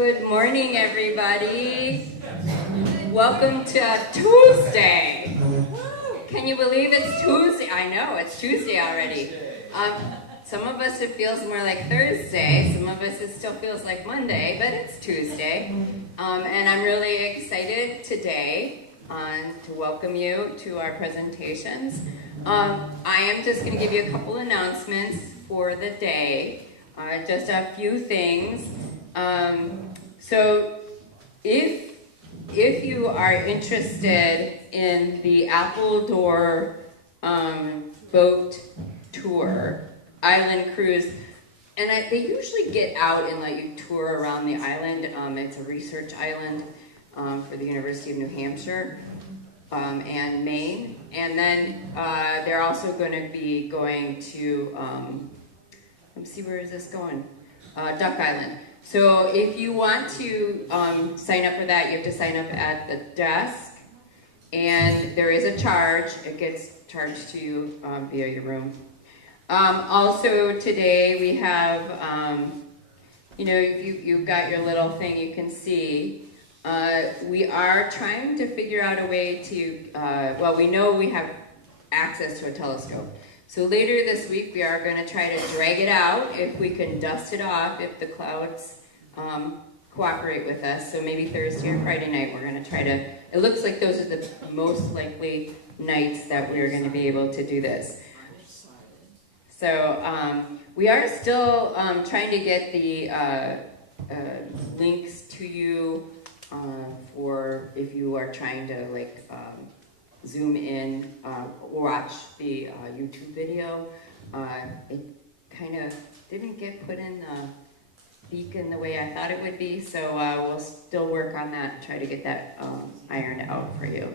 Good morning, everybody. Welcome to Tuesday. Can you believe it's Tuesday? I know, it's Tuesday already. Some of us it feels more like Thursday. Some of us it still feels like Monday, but it's Tuesday. And I'm really excited today to welcome you to our presentations. I am just going to give you a couple announcements for the day. Just a few things. So if you are interested in the Appledore boat tour, island cruise, and they usually get out and let you tour around the island. It's a research island for the University of New Hampshire and Maine. And then they're also going to be going to, let's see, where is this going? Duck Island. So if you want to sign up for that, you have to sign up at the desk. And there is a charge. It gets charged to you via your room. Also today we have, you've got your little thing you can see. We are trying to figure out a way to, we know we have access to a telescope. So later this week we are going to try to drag it out if we can dust it off, if the clouds cooperate with us. So maybe Thursday or Friday night we're going to try to, it looks like those are the most likely nights that we're going to be able to do this. So we are still trying to get the links to you for if you are trying to zoom in, watch the YouTube video. It kind of didn't get put in the beacon the way I thought it would be, so we'll still work on that, try to get that ironed out for you.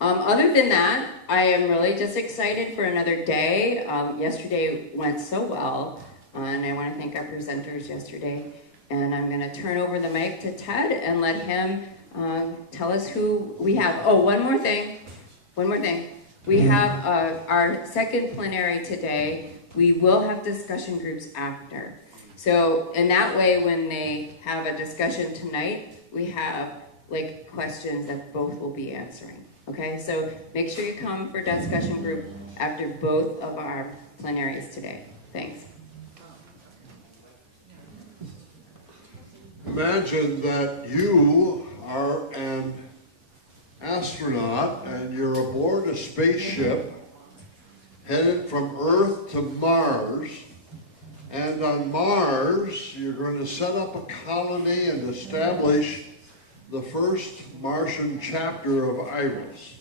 Other than that, I am really just excited for another day. Yesterday went so well, and I want to thank our presenters yesterday. And I'm going to turn over the mic to Ted and let him tell us who we have. Oh, one more thing. We have our second plenary today. We will have discussion groups after. So in that way, when they have a discussion tonight, we have questions that both will be answering. Okay, so make sure you come for discussion group after both of our plenaries today. Thanks. Imagine that you are an astronaut and you're aboard a spaceship headed from Earth to Mars, and on Mars you're going to set up a colony and establish the first Martian chapter of IRAS.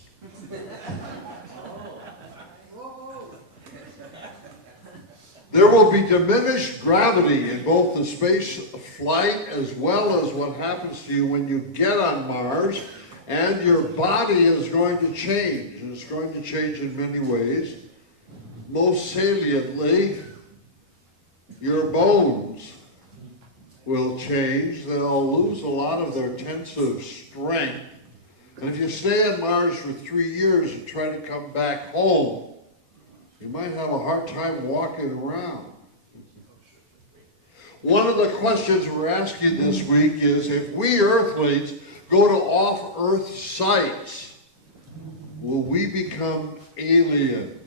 There will be diminished gravity in both the space flight as well as what happens to you when you get on Mars, and your body is going to change, and it's going to change in many ways. Most saliently, your bones will change. They'll lose a lot of their tensile strength. And if you stay on Mars for 3 years and try to come back home, you might have a hard time walking around. One of the questions we're asking this week is, if we Earthlings go to off-Earth sites, will we become alien?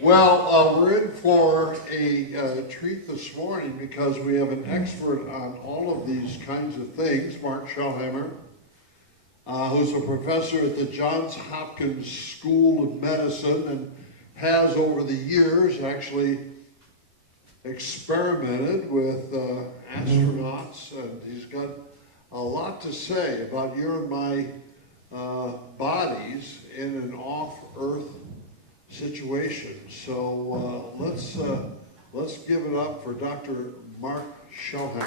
Well, we're in for a treat this morning because we have an expert on all of these kinds of things, Mark Shelhamer, who's a professor at the Johns Hopkins School of Medicine and has over the years actually experimented with astronauts, and he's got a lot to say about your and my bodies in an off-Earth situation. So let's give it up for Dr. Mark Shelhamer.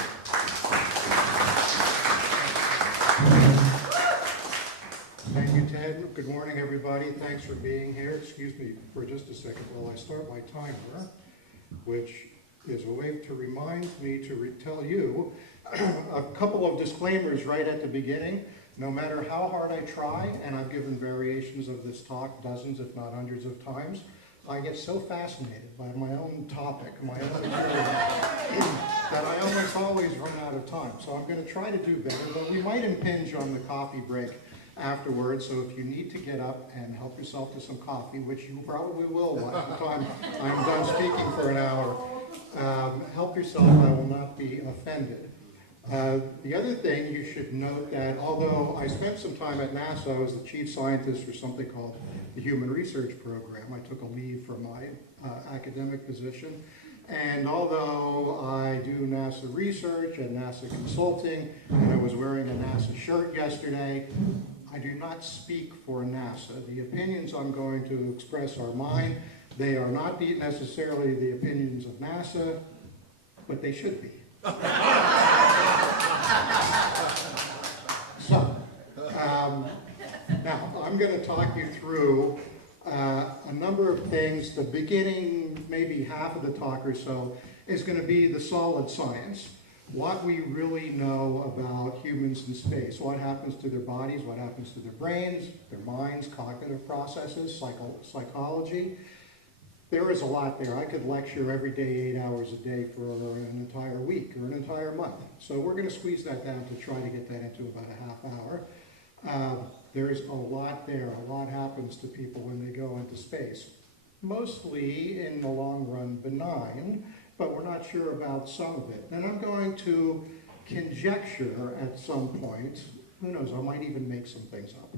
Thank you, Ted. Good morning, everybody. Thanks for being here. Excuse me for just a second while I start my timer, which is a way to remind me to tell you a couple of disclaimers right at the beginning. No matter how hard I try, and I've given variations of this talk dozens if not hundreds of times, I get so fascinated by my own topic, my own area, that I almost always run out of time. So I'm going to try to do better, but we might impinge on the coffee break afterwards. So if you need to get up and help yourself to some coffee, which you probably will by the time I'm done speaking for an hour, help yourself. I will not be offended. The other thing you should note that although I spent some time at NASA, I was the chief scientist for something called the Human Research Program. I took a leave from my academic position. And although I do NASA research and NASA consulting, and I was wearing a NASA shirt yesterday, I do not speak for NASA. The opinions I'm going to express are mine. They are not necessarily the opinions of NASA, but they should be. So, now I'm going to talk you through a number of things. The beginning, maybe half of the talk or so, is going to be the solid science. What we really know about humans in space. What happens to their bodies, what happens to their brains, their minds, cognitive processes, psychology. There is a lot there. I could lecture every day 8 hours a day for an entire week or an entire month. So we're going to squeeze that down to try to get that into about a half hour. There's a lot there. A lot happens to people when they go into space. Mostly, in the long run, benign, but we're not sure about some of it. And I'm going to conjecture at some point, who knows, I might even make some things up,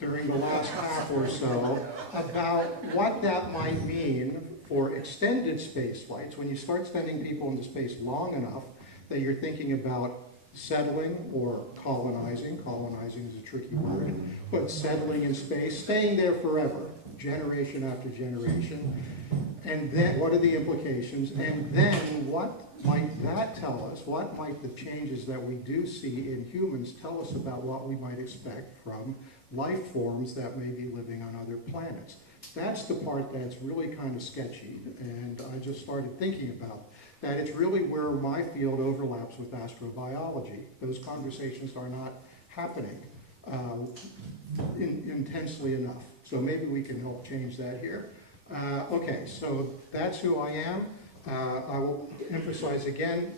during the last half or so, about what that might mean for extended space flights. When you start sending people into space long enough that you're thinking about settling or colonizing. Colonizing is a tricky word, but settling in space, staying there forever, generation after generation. And then what are the implications? And then what might that tell us? What might the changes that we do see in humans tell us about what we might expect from life forms that may be living on other planets? That's the part that's really kind of sketchy, and I just started thinking about that. It's really where my field overlaps with astrobiology. Those conversations are not happening intensely enough. So maybe we can help change that here. Okay, so that's who I am. I will emphasize again,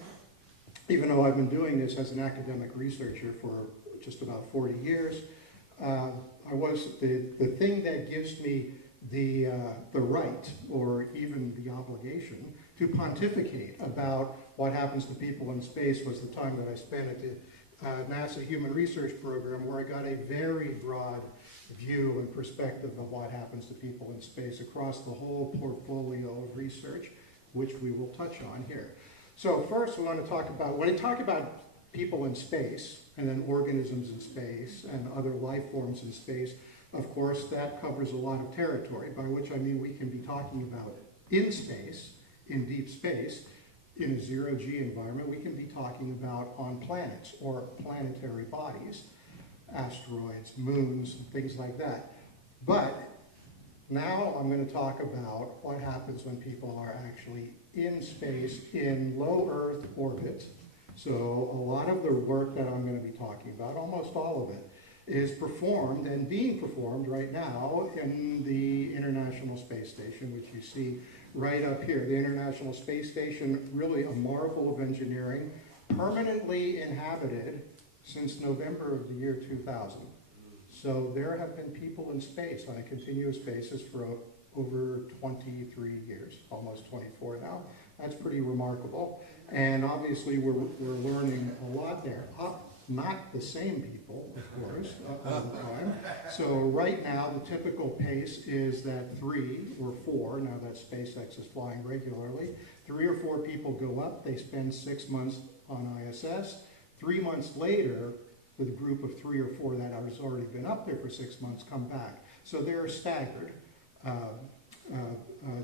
even though I've been doing this as an academic researcher for just about 40 years, I was the thing that gives me the right or even the obligation to pontificate about what happens to people in space was the time that I spent at the NASA Human Research Program, where I got a very broad view and perspective of what happens to people in space across the whole portfolio of research, which we will touch on here. So first we want to talk about, when I talk about people in space, and then organisms in space, and other life forms in space, of course that covers a lot of territory, by which I mean we can be talking about in space, in deep space, in a zero-G environment. We can be talking about on planets or planetary bodies, asteroids, moons, things like that. But now I'm going to talk about what happens when people are actually in space in low Earth orbit. So a lot of the work that I'm going to be talking about, almost all of it, is performed and being performed right now in the International Space Station, which you see right up here. The International Space Station, really a marvel of engineering, permanently inhabited since November of the year 2000. So there have been people in space on a continuous basis for over 23 years, almost 24 now. That's pretty remarkable. And obviously we're learning a lot there. Not the same people, of course, all the time. So right now the typical pace is that 3 or 4, now that SpaceX is flying regularly, 3 or 4 people go up, they spend 6 months on ISS. 3 months later, the group of 3 or 4 that has already been up there for 6 months come back. So there are staggered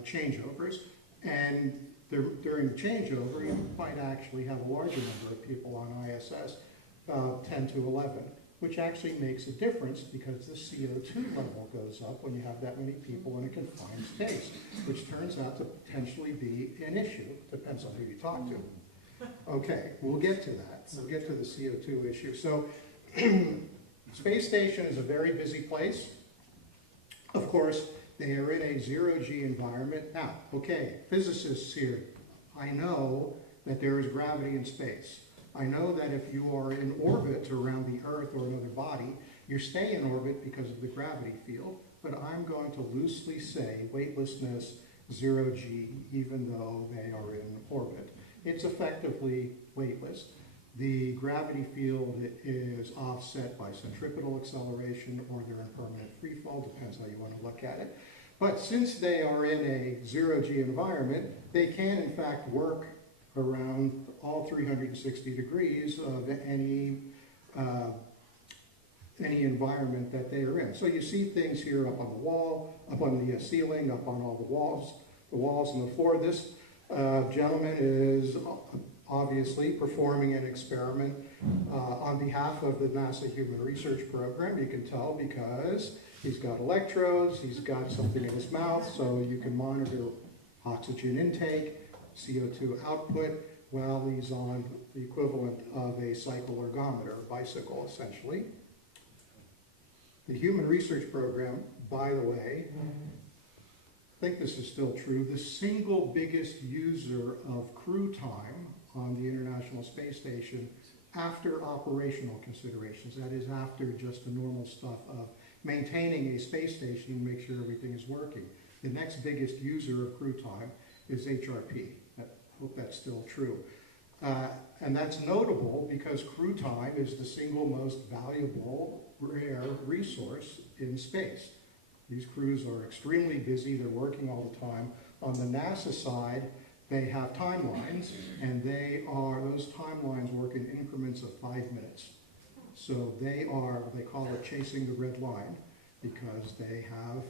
changeovers, and during the changeover, you might actually have a larger number of people on ISS, 10 to 11, which actually makes a difference because the CO2 level goes up when you have that many people in a confined space, which turns out to potentially be an issue. Depends on who you talk to. Okay, we'll get to that. We'll get to the CO2 issue. So, Space Station is a very busy place. Of course, They are in a zero-G environment. Now, okay, physicists here, I know that there is gravity in space. I know that if you are in orbit around the Earth or another body, you stay in orbit because of the gravity field, but I'm going to loosely say weightlessness, zero-G, even though they are in orbit. It's effectively weightless. The gravity field is offset by centripetal acceleration, or they're in permanent free fall, depends how you want to look at it. But since they are in a zero-G environment, they can in fact work around all 360 degrees of any environment that they are in. So you see things here up on the wall, up on the ceiling, up on all the walls and the floor. This gentleman is obviously performing an experiment on behalf of the NASA Human Research Program. You can tell because he's got electrodes, he's got something in his mouth, so you can monitor oxygen intake, CO2 output, while he's on the equivalent of a cycle ergometer, a bicycle essentially. The Human Research Program, by the way, I think this is still true, the single biggest user of crew time on the International Space Station after operational considerations. That is after just the normal stuff of maintaining a space station and make sure everything is working. The next biggest user of crew time is HRP. I hope that's still true. And that's notable because crew time is the single most valuable, rare resource in space. These crews are extremely busy, they're working all the time. On the NASA side, they have timelines, and those timelines work in increments of 5 minutes. So they call it chasing the red line, because they have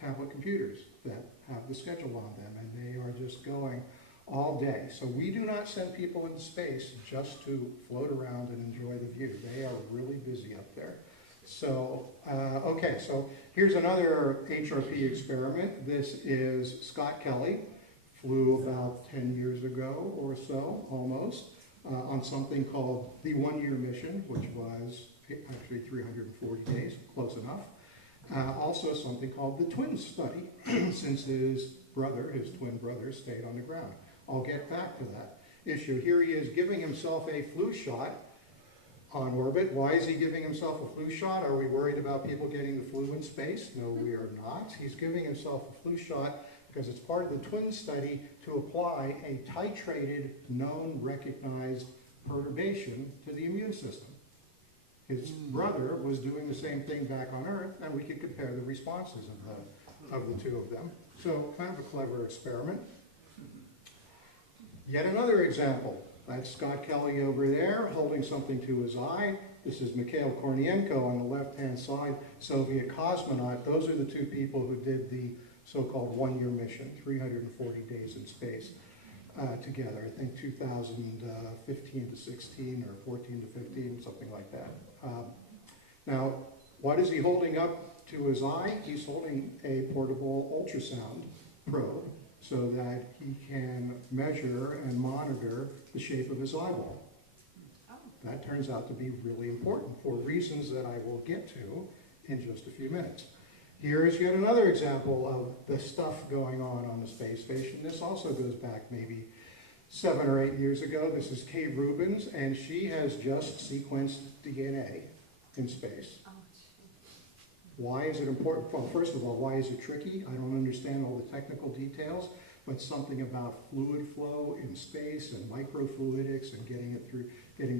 tablet computers that have the schedule on them, and they are just going all day. So we do not send people into space just to float around and enjoy the view. They are really busy up there. So, okay, so here's another HRP experiment. This is Scott Kelly, flew about 10 years ago or so, almost, on something called the 1-year mission, which was actually 340 days, close enough. Also something called the twin study, since his twin brother, stayed on the ground. I'll get back to that issue. Here he is giving himself a flu shot on orbit. Why is he giving himself a flu shot? Are we worried about people getting the flu in space? No, we are not. He's giving himself a flu shot because it's part of the twin study to apply a titrated, known, recognized perturbation to the immune system. His brother was doing the same thing back on Earth, and we could compare the responses of the two of them. So, kind of a clever experiment. Yet another example. That's Scott Kelly over there holding something to his eye. This is Mikhail Kornienko on the left-hand side, Soviet cosmonaut. Those are the two people who did the so-called 1-year mission, 340 days in space together. I think 2015 to 16 or 14 to 15, something like that. Now, what is he holding up to his eye? He's holding a portable ultrasound probe so that he can measure and monitor the shape of his eyeball. That turns out to be really important for reasons that I will get to in just a few minutes. Here is yet another example of the stuff going on the space station. This also goes back maybe 7 or 8 years ago. This is Kay Rubins, and she has just sequenced DNA in space. Why is it important? Well, first of all, why is it tricky? I don't understand all the technical details, but something about fluid flow in space and microfluidics and getting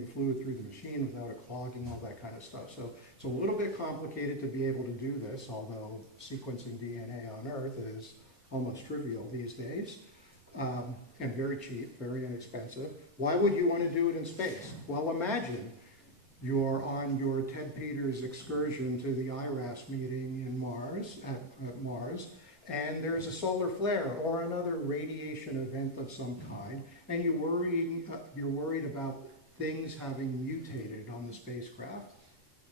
the fluid through the machine without it clogging, all that kind of stuff. So it's a little bit complicated to be able to do this, although sequencing DNA on Earth is almost trivial these days, and very cheap, very inexpensive. Why would you want to do it in space? Well, imagine you're on your Ted Peters excursion to the IRAS meeting in Mars, at Mars, and there's a solar flare or another radiation event of some kind, and you're worried about things having mutated on the spacecraft,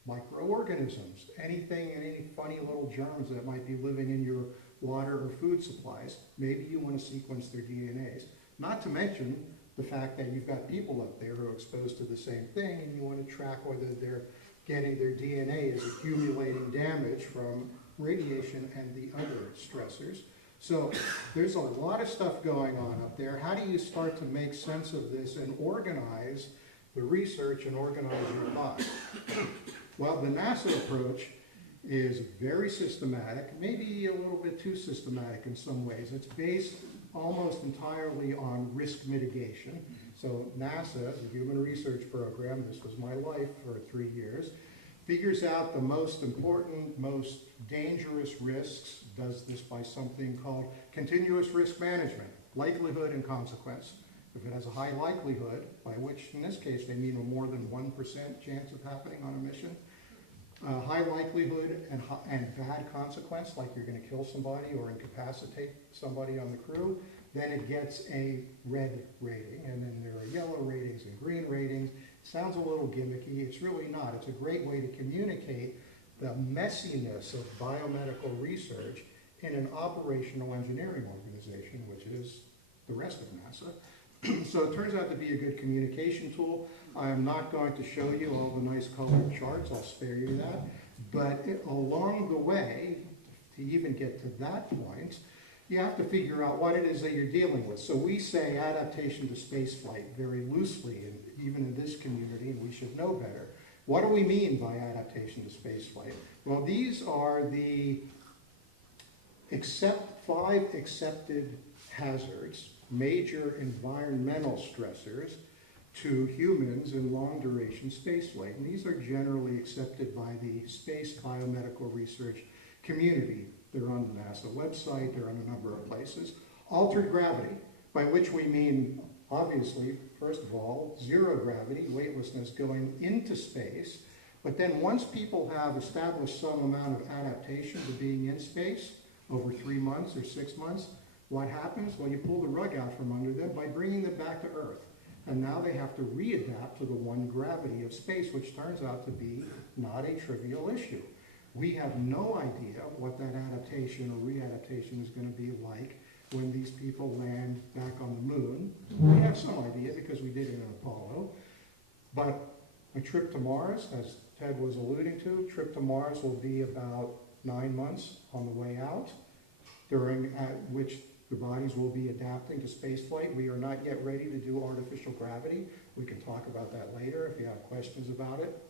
microorganisms, anything and any funny little germs that might be living in your water or food supplies. Maybe you want to sequence their DNAs. Not to mention the fact that you've got people up there who are exposed to the same thing, and you want to track whether they're getting their DNA is accumulating damage from radiation and the other stressors. So there's a lot of stuff going on up there. How do you start to make sense of this and organize the research and organize your thoughts? Well, the NASA approach is very systematic, maybe a little bit too systematic in some ways. It's based almost entirely on risk mitigation. So NASA, the Human Research Program, this was my life for 3 years, figures out the most important, most dangerous risks, does this by something called continuous risk management, likelihood and consequence. If it has a high likelihood, by which in this case they mean a more than 1% chance of happening on a mission, high likelihood and bad consequence, like you're going to kill somebody or incapacitate somebody on the crew, then it gets a red rating, and then there are yellow ratings and green ratings. It sounds a little gimmicky. It's really not. It's a great way to communicate the messiness of biomedical research in an operational engineering organization, which is the rest of NASA. So it turns out to be a good communication tool. I am not going to show you all the nice colored charts. I'll spare you that. But along the way, to even get to that point, you have to figure out what it is that you're dealing with. So we say adaptation to spaceflight very loosely, and even in this community, and we should know better. What do we mean by adaptation to spaceflight? Well, these are the 5 accepted hazards, major environmental stressors to humans in long-duration spaceflight. And these are generally accepted by the space biomedical research community. They're on the NASA website, they're on a number of places. Altered gravity, by which we mean, obviously, first of all, zero gravity, weightlessness going into space. But then once people have established some amount of adaptation to being in space, over 3 months or 6 months, what happens? Well, you pull the rug out from under them by bringing them back to Earth. And now they have to readapt to the one gravity of space, which turns out to be not a trivial issue. We have no idea what that adaptation or readaptation is going to be like when these people land back on the moon. We have some idea because we did it in Apollo. But a trip to Mars, as Ted was alluding to, trip to Mars will be about 9 months on the way out, during which the bodies will be adapting to spaceflight. We are not yet ready to do artificial gravity. We can talk about that later if you have questions about it.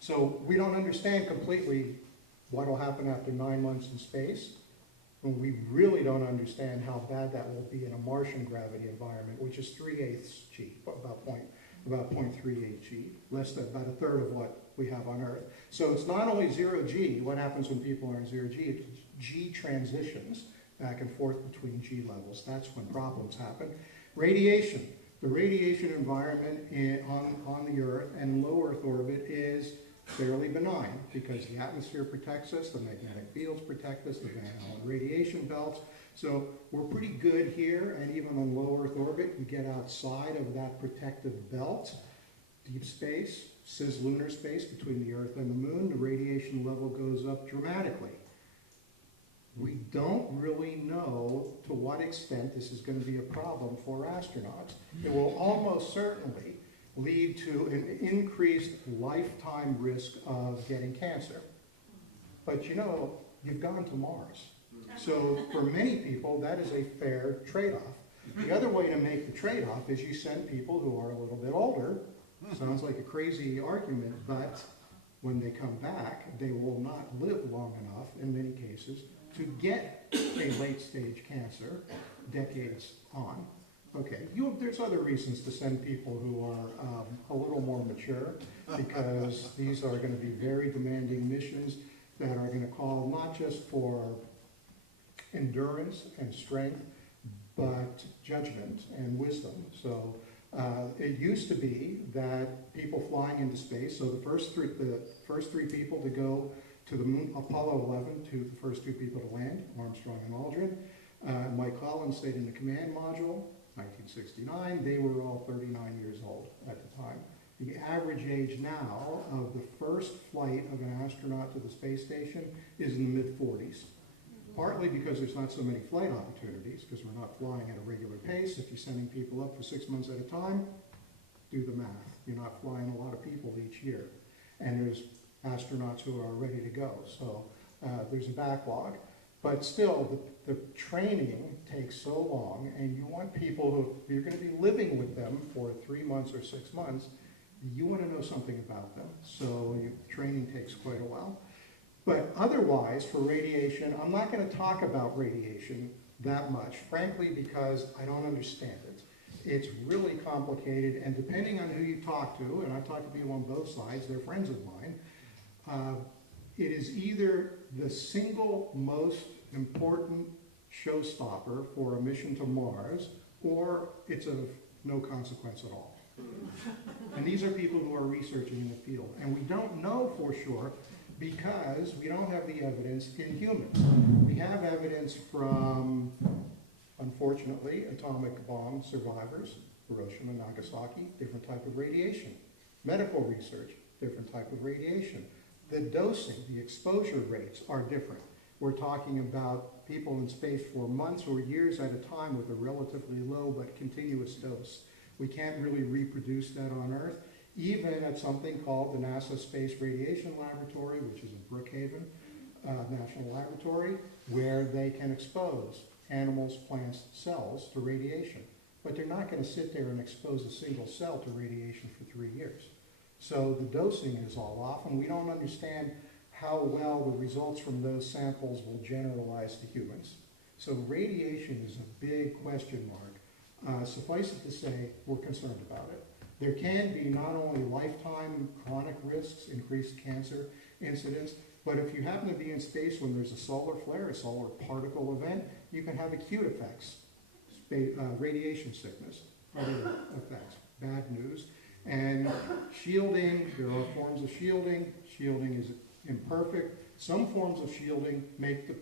So we don't understand completely what will happen after 9 months in space. And we really don't understand how bad that will be in a Martian gravity environment, which is 3/8 G, about 0.38 G, less than about a third of what we have on Earth. So it's not only 0 G, what happens when people are in 0 G, it's G transitions back and forth between G levels. That's when problems happen. Radiation. The radiation environment on the Earth and low Earth orbit is fairly benign because the atmosphere protects us, the magnetic fields protect us, the Van Allen radiation belts. So we're pretty good here, and even on low Earth orbit, you get outside of that protective belt, deep space, cislunar space between the Earth and the Moon, the radiation level goes up dramatically. We don't really know to what extent this is going to be a problem for astronauts. It will almost certainly lead to an increased lifetime risk of getting cancer. But you know, you've gone to Mars. So for many people, that is a fair trade-off. The other way to make the trade-off is you send people who are a little bit older. Sounds like a crazy argument, but when they come back, they will not live long enough, in many cases, to get a late-stage cancer decades on. Okay, there's other reasons to send people who are a little more mature, because these are going to be very demanding missions that are going to call not just for endurance and strength, but judgment and wisdom. So it used to be that people flying into space, so the first three people to go to the moon, Apollo 11, to the first 2 people to land, Armstrong and Aldrin. Mike Collins stayed in the command module, 1969. They were all 39 years old at the time. The average age now of the first flight of an astronaut to the space station is in the mid-40s. Partly because there's not so many flight opportunities, because we're not flying at a regular pace. If you're sending people up for 6 months at a time, do the math. You're not flying a lot of people each year. And there's astronauts who are ready to go. So There's a backlog. But still, the training takes so long, and you want people who, you're going to be living with them for 3 months or 6 months, you want to know something about them. So training takes quite a while. But otherwise, for radiation, I'm not going to talk about radiation that much, frankly, because I don't understand it. It's really complicated, and depending on who you talk to, and I've talked to people on both sides, they're friends of mine, it is either the single most important showstopper for a mission to Mars, or it's of no consequence at all. And these are people who are researching in the field. And we don't know for sure because we don't have the evidence in humans. We have evidence from, unfortunately, atomic bomb survivors, Hiroshima and Nagasaki, different type of radiation. Medical research, different type of radiation. The dosing, the exposure rates are different. We're talking about people in space for months or years at a time with a relatively low but continuous dose. We can't really reproduce that on Earth, even at something called the NASA Space Radiation Laboratory, which is in Brookhaven National Laboratory, where they can expose animals, plants, cells to radiation. But they're not going to sit there and expose a single cell to radiation for 3 years. So the dosing is all off, and we don't understand how well the results from those samples will generalize to humans. So radiation is a big question mark. Suffice it to say, we're concerned about it. There can be not only lifetime chronic risks, increased cancer incidence, but if you happen to be in space when there's a solar flare, a solar particle event, you can have acute effects, radiation sickness, other effects, bad news. And shielding, there are forms of shielding. Shielding is imperfect. Some forms of shielding make the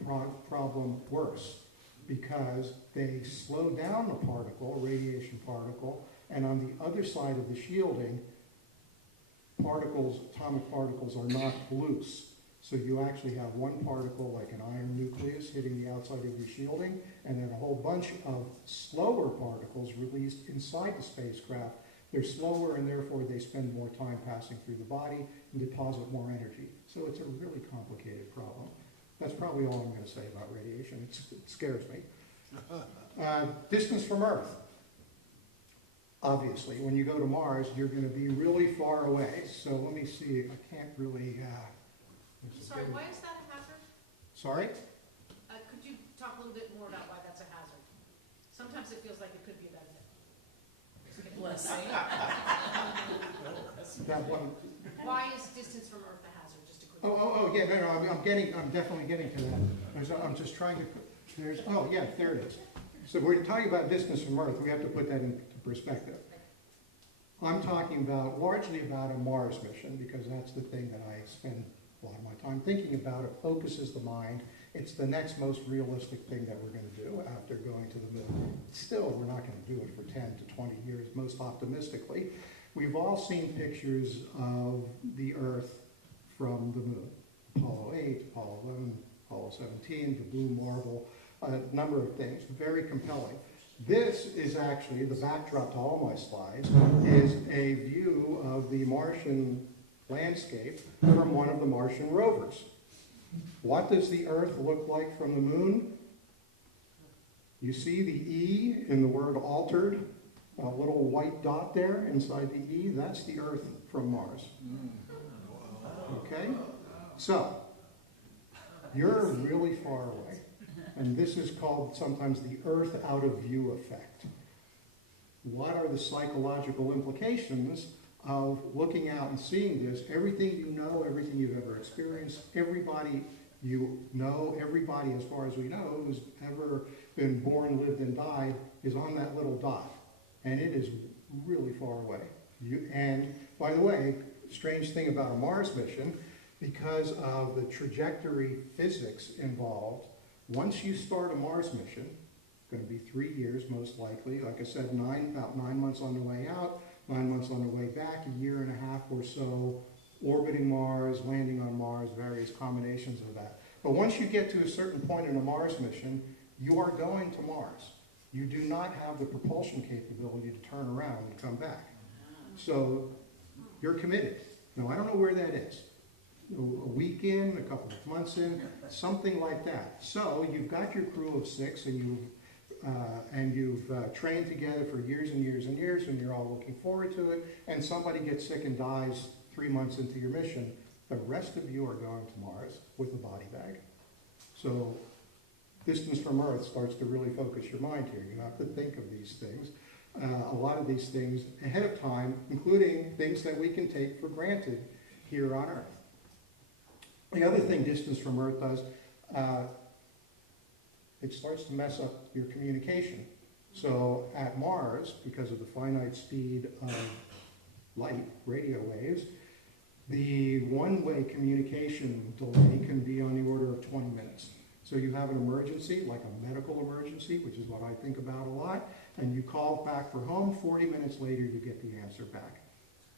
problem worse because they slow down the particle, a radiation particle, and on the other side of the shielding, particles, atomic particles, are knocked loose. So you actually have one particle, like an iron nucleus, hitting the outside of your shielding, and then a whole bunch of slower particles released inside the spacecraft. They're slower, and therefore they spend more time passing through the body and deposit more energy. So it's a really complicated problem. That's probably all I'm going to say about radiation. It scares me. Distance from Earth. Obviously, when you go to Mars, you're going to be really far away. So let me see. I can't really... Sorry, why is that a hazard? Sorry? Could you talk a little bit more about why that's a hazard? Sometimes it feels like it could be a benefit. Bless That one. Why is distance from Earth a hazard? Just a quick. Yeah, no, I'm definitely getting to that. I'm just trying to, there it is. So we're talking about distance from Earth, we have to put that into perspective. I'm talking largely about a Mars mission, because that's the thing that I spend a lot of my time thinking about. It focuses the mind. It's the next most realistic thing that we're going to do after going to the moon. Still, we're not going to do it for 10 to 20 years, most optimistically. We've all seen pictures of the Earth from the moon. Apollo 8, Apollo 11, Apollo 17, the blue marble, a number of things. Very compelling. This is actually, the backdrop to all my slides, is a view of the Martian landscape from one of the Martian rovers. What does the Earth look like from the moon? You see the E in the word altered, a little white dot there inside the E, that's the Earth from Mars. Okay? So, you're really far away. And this is called sometimes the Earth out of view effect. What are the psychological implications of looking out and seeing this? Everything you know, everything you've ever experienced, everybody you know, everybody as far as we know who's ever been born, lived, and died is on that little dot. And it is really far away. And by the way, strange thing about a Mars mission, because of the trajectory physics involved, once you start a Mars mission, going to be 3 years most likely, like I said, about 9 months on the way out, 9 months on the way back, a year and a half or so orbiting Mars, landing on Mars, various combinations of that. But once you get to a certain point in a Mars mission, you are going to Mars. You do not have the propulsion capability to turn around and come back. So you're committed. Now, I don't know where that is. a week in, a couple of months in, something like that. So you've got your crew of 6 and you've trained together for years and years and years, and you're all looking forward to it, and somebody gets sick and dies 3 months into your mission. The rest of you are going to Mars with a body bag. So distance from Earth starts to really focus your mind here. You have to think of these things, a lot of these things ahead of time, including things that we can take for granted here on Earth. The other thing distance from Earth does, it starts to mess up your communication. So at Mars, because of the finite speed of light, radio waves, the one-way communication delay can be on the order of 20 minutes. So you have an emergency, like a medical emergency, which is what I think about a lot, and you call back for home, 40 minutes later you get the answer back.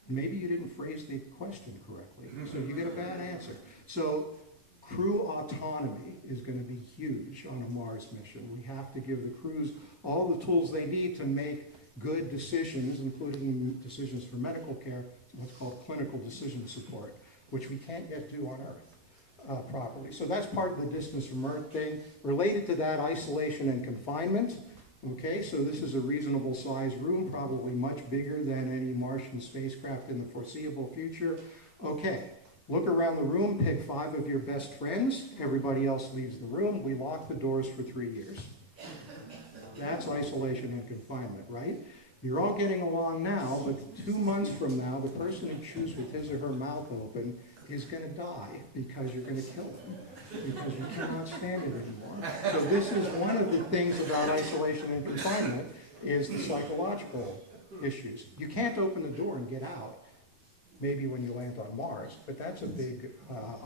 Maybe you didn't phrase the question correctly, so you get a bad answer. So crew autonomy is going to be huge on a Mars mission. We have to give the crews all the tools they need to make good decisions, including decisions for medical care, what's called clinical decision support, which we can't yet do on Earth properly. So that's part of the distance from Earth thing. Related to that, isolation and confinement. Okay, so this is a reasonable sized room, probably much bigger than any Martian spacecraft in the foreseeable future. Okay, look around the room, pick 5 of your best friends. Everybody else leaves the room. We lock the doors for 3 years. That's isolation and confinement, right? You're all getting along now, but 2 months from now, the person who chews with his or her mouth open is going to die because you're going to kill them, because you cannot stand it anymore. So this is one of the things about isolation and confinement is the psychological issues. You can't open the door and get out, maybe when you land on Mars, but that's a big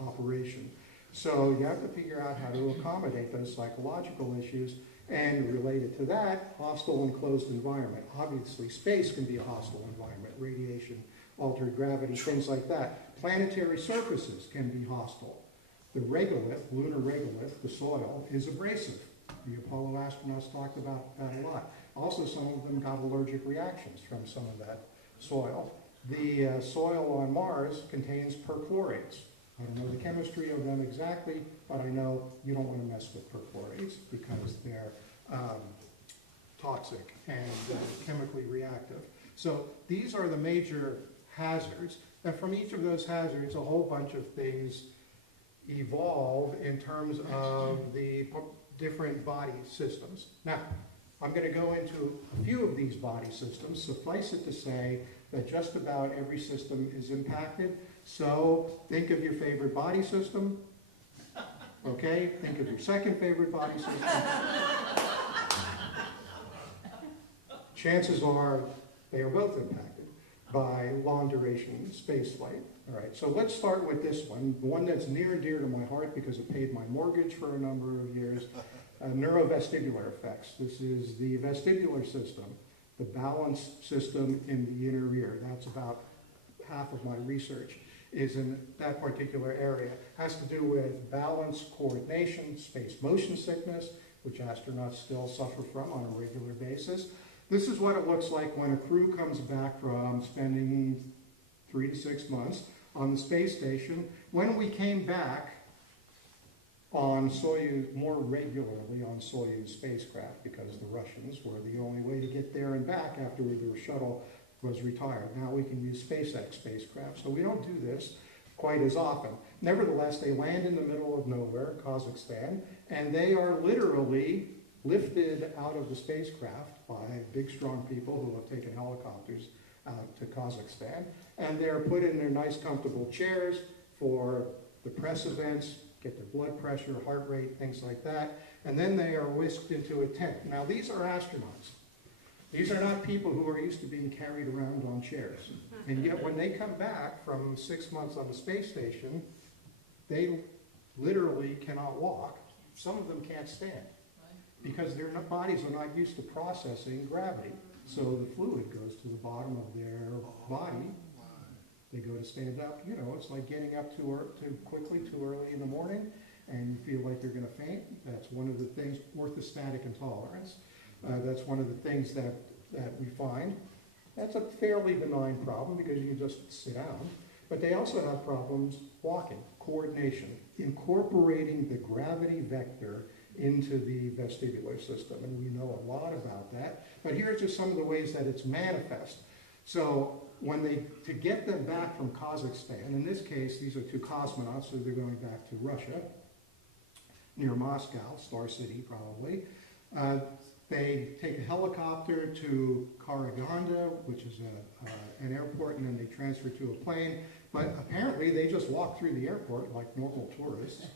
operation. So you have to figure out how to accommodate those psychological issues. And related to that, hostile enclosed environment. Obviously, space can be a hostile environment, radiation, altered gravity, things like that. Planetary surfaces can be hostile. The regolith, lunar regolith, the soil, is abrasive. The Apollo astronauts talked about that a lot. Also, some of them got allergic reactions from some of that soil. The soil on Mars contains perchlorates. I don't know the chemistry of them exactly, but I know you don't want to mess with perchlorates because they're toxic and chemically reactive. So these are the major hazards. And from each of those hazards, a whole bunch of things evolve in terms of the different body systems. Now, I'm going to go into a few of these body systems. Suffice it to say that just about every system is impacted. So think of your favorite body system. Okay, think of your second favorite body system. Chances are they are both impacted by long duration space flight. All right, so let's start with this one that's near and dear to my heart because it paid my mortgage for a number of years. Neurovestibular effects. This is the vestibular system, the balance system in the inner ear. That's about half of my research is in that particular area. Has to do with balance, coordination, space motion sickness, which astronauts still suffer from on a regular basis. This is what it looks like when a crew comes back from spending 3 to 6 months on the space station. When we came back on Soyuz, more regularly on Soyuz spacecraft, because the Russians were the only way to get there and back after their shuttle was retired. Now we can use SpaceX spacecraft, so we don't do this quite as often. Nevertheless, they land in the middle of nowhere, Kazakhstan, and they are literally lifted out of the spacecraft by big, strong people who have taken helicopters out to Kazakhstan, and they're put in their nice, comfortable chairs for the press events, get their blood pressure, heart rate, things like that, and then they are whisked into a tent. Now, these are astronauts. These are not people who are used to being carried around on chairs. And yet when they come back from 6 months on the space station, they literally cannot walk. Some of them can't stand because their bodies are not used to processing gravity. So the fluid goes to the bottom of their body. They go to stand up. You know, it's like getting up too quickly, too early in the morning, and you feel like you're going to faint. That's one of the things, orthostatic intolerance. That's one of the things that we find. That's a fairly benign problem because you can just sit down. But they also have problems walking, coordination, incorporating the gravity vector into the vestibular system. And we know a lot about that. But here's just some of the ways that it's manifest. So to get them back from Kazakhstan, in this case, these are two cosmonauts, so they're going back to Russia, near Moscow, Star City probably. They take a helicopter to Karaganda, which is an airport, and then they transfer to a plane. But apparently they just walk through the airport like normal tourists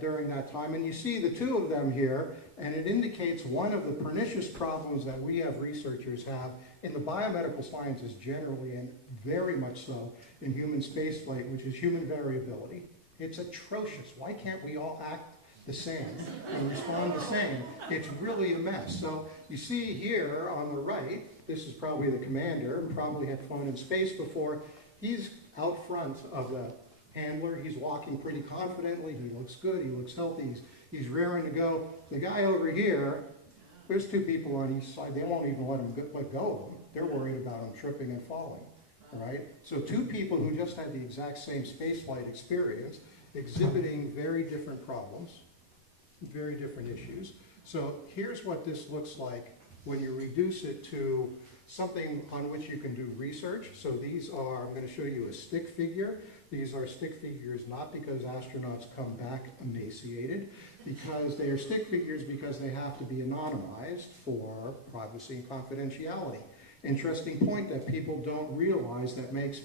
during that time. And you see the two of them here, and it indicates one of the pernicious problems that we have researchers have in the biomedical sciences generally, and very much so in human spaceflight, which is human variability. It's atrocious. Why can't we all act the same and respond the same? It's really a mess. So you see here on the right, this is probably the commander, probably had flown in space before. He's out front of the handler. He's walking pretty confidently. He looks good. He looks healthy. He's raring to go. The guy over here, there's two people on each side. They won't even let go of him. They're worried about him tripping and falling. All right? So two people who just had the exact same spaceflight experience, exhibiting very different problems, very different issues. So here's what this looks like when you reduce it to something on which you can do research. So these are, I'm going to show you a stick figure. These are stick figures not because astronauts come back emaciated, because they are stick figures because they have to be anonymized for privacy and confidentiality. Interesting point that people don't realize that makes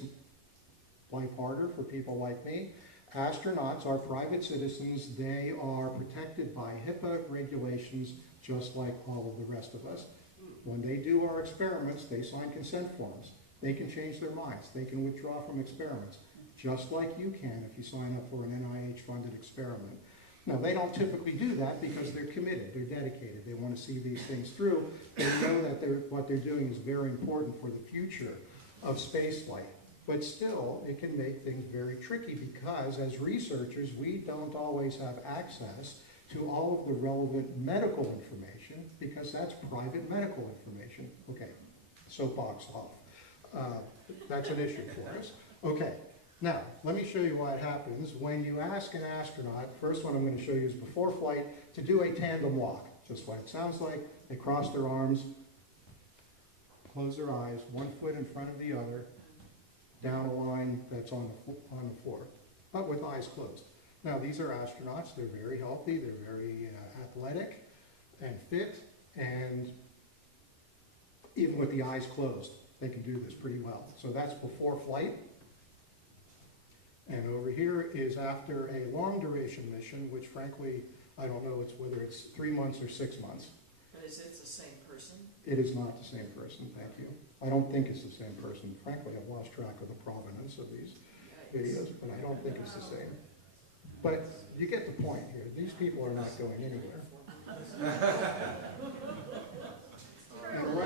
life harder for people like me. Astronauts are private citizens. They are protected by HIPAA regulations just like all of the rest of us. When they do our experiments, they sign consent forms. They can change their minds. They can withdraw from experiments, just like you can if you sign up for an NIH-funded experiment. Now, they don't typically do that because they're committed, they're dedicated, they want to see these things through. They know that what they're doing is very important for the future of spaceflight. But still, it can make things very tricky because as researchers, we don't always have access to all of the relevant medical information because that's private medical information. Okay, soapbox off. That's an issue for us. Okay, now let me show you what happens when you ask an astronaut. First one I'm going to show you is before flight to do a tandem walk. Just what it sounds like. They cross their arms, close their eyes, one foot in front of the other, down a line that's on the floor, but with eyes closed. Now these are astronauts. They're very healthy. They're very athletic and fit, and even with the eyes closed, they can do this pretty well. So that's before flight. And over here is after a long duration mission, which frankly, I don't know whether it's 3 months or 6 months. But is it the same person? It is not the same person, thank you. I don't think it's the same person. Frankly, I've lost track of the provenance of these videos, but I don't think it's the same. But you get the point here. These people are not going anywhere. And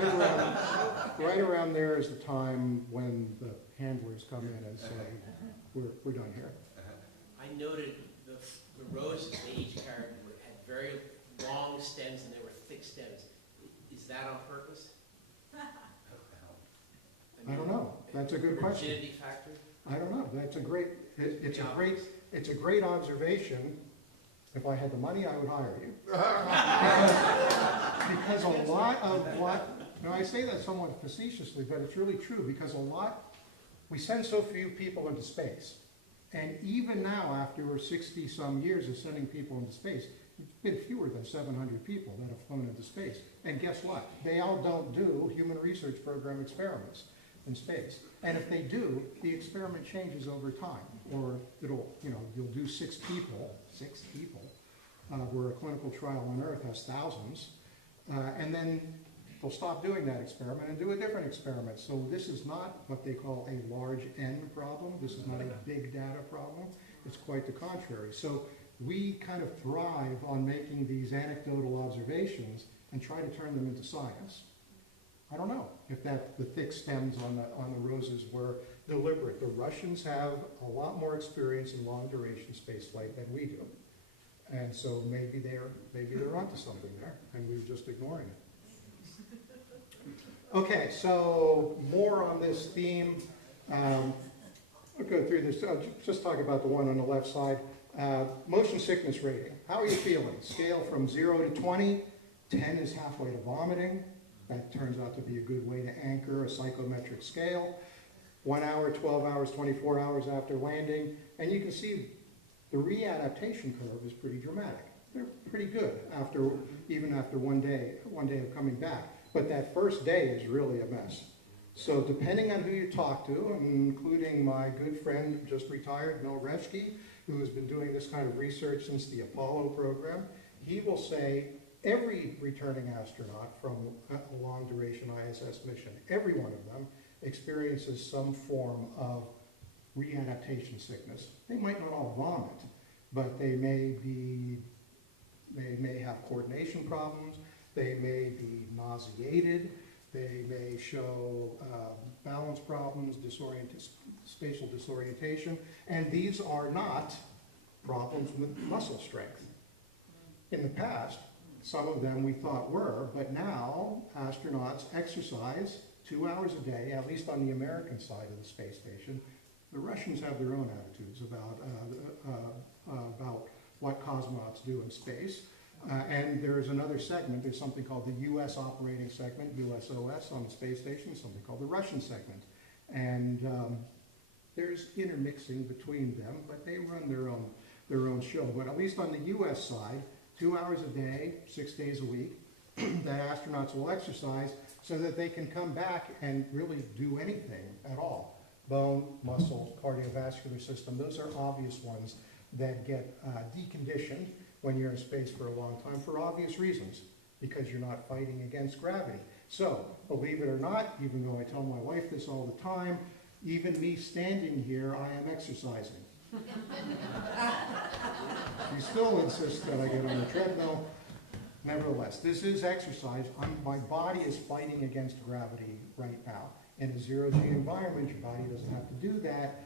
right around there is the time when the handlers come in and say, we're done here. I noted the roses they each carried had very long stems and they were thick stems. Is that on purpose? I don't know. That's a good question. Rigidity factor? I don't know. That's a great. It's a great observation. If I had the money, I would hire you. Because a lot of what, I say that somewhat facetiously, but it's really true because we send so few people into space. And even now, after 60 some years of sending people into space, it's been fewer than 700 people that have flown into space. And guess what? They all don't do human research program experiments in space. And if they do, the experiment changes over time. Or you'll do 6 people, where a clinical trial on Earth has thousands, and then they'll stop doing that experiment and do a different experiment. So this is not what they call a large N problem. This is not a big data problem. It's quite the contrary. So we kind of thrive on making these anecdotal observations and try to turn them into science. I don't know if the thick stems on the roses were deliberate. The Russians have a lot more experience in long duration spaceflight than we do. And so maybe they're onto something there, and we're just ignoring it. Okay, so more on this theme. I'll go through this. I'll just talk about the one on the left side. Motion sickness rating. How are you feeling? Scale from 0 to 20. 10 is halfway to vomiting. That turns out to be a good way to anchor a psychometric scale. 1 hour, 12 hours, 24 hours after landing. And you can see the readaptation curve is pretty dramatic. They're pretty good even after one day of coming back. But that first day is really a mess. So depending on who you talk to, including my good friend, just retired, Mel Reschke, who has been doing this kind of research since the Apollo program, he will say every returning astronaut from a long-duration ISS mission, every one of them, experiences some form of readaptation sickness. They might not all vomit, but they may have coordination problems, they may be nauseated, they may show balance problems, spatial disorientation, and these are not problems with muscle strength. In the past, some of them we thought were, but now astronauts exercise 2 hours a day, at least on the American side of the space station. The Russians have their own attitudes about what cosmonauts do in space. And there's another segment, there's something called the US operating segment, USOS on the space station, something called the Russian segment. And there's intermixing between them, but they run their own show. But at least on the US side, 2 hours a day, 6 days a week, that astronauts will exercise so that they can come back and really do anything at all. Bone, muscle, cardiovascular system, those are obvious ones that get deconditioned when you're in space for a long time for obvious reasons, because you're not fighting against gravity. So, believe it or not, even though I tell my wife this all the time, even me standing here, I am exercising. She still insists that I get on the treadmill. Nevertheless, this is exercise. My body is fighting against gravity right now. In a zero-G environment, your body doesn't have to do that.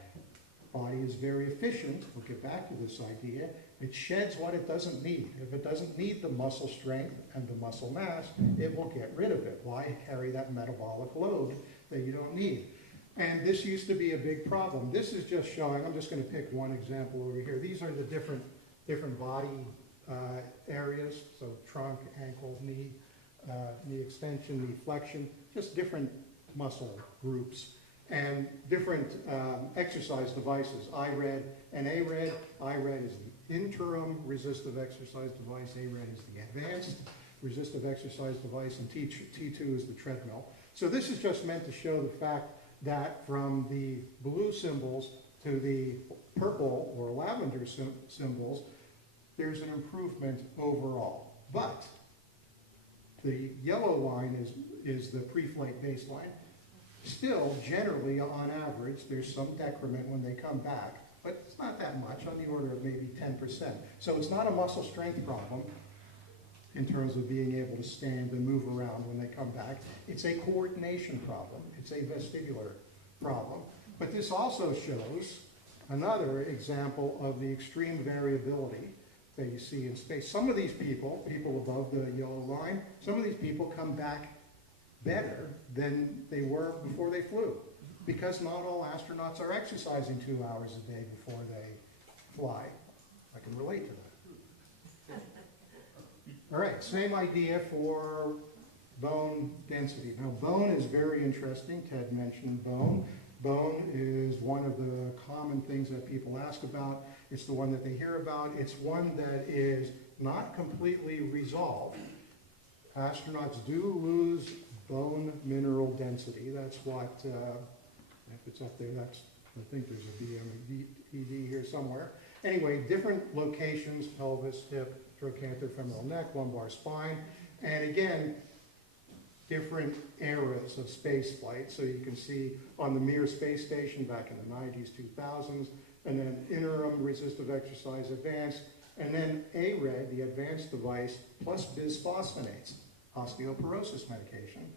Body is very efficient. We'll get back to this idea. It sheds what it doesn't need. If it doesn't need the muscle strength and the muscle mass, it will get rid of it. Why carry that metabolic load that you don't need? And this used to be a big problem. This is just showing, I'm just going to pick one example over here. These are the different body areas, so trunk, ankle, knee extension, knee flexion, just different muscle groups and different exercise devices, IRAD and ARAD. IRAD is the interim resistive exercise device, ARAD is the advanced resistive exercise device, and T2 is the treadmill. So this is just meant to show the fact that from the blue symbols to the purple or lavender symbols, there's an improvement overall. But the yellow line is the pre-flight baseline. Still, generally, on average, there's some decrement when they come back, but it's not that much, on the order of maybe 10%. So it's not a muscle strength problem in terms of being able to stand and move around when they come back. It's a coordination problem. It's a vestibular problem. But this also shows another example of the extreme variability that you see in space. Some of these people above the yellow line, some of these people come back better than they were before they flew, because not all astronauts are exercising 2 hours a day before they fly. I can relate to that. All right, same idea for bone density. Now, bone is very interesting. Ted mentioned bone. Bone is one of the common things that people ask about. It's the one that they hear about. It's one that is not completely resolved. Astronauts do lose bone mineral density. That's what, if it's up there, I think there's a BMED here somewhere. Anyway, different locations, pelvis, hip, trochanter, femoral neck, lumbar spine, and again, different eras of space flight. So you can see on the Mir space station back in the 90s, 2000s, and then interim resistive exercise advanced, and then ARAD, the advanced device, plus bisphosphonates, osteoporosis medication.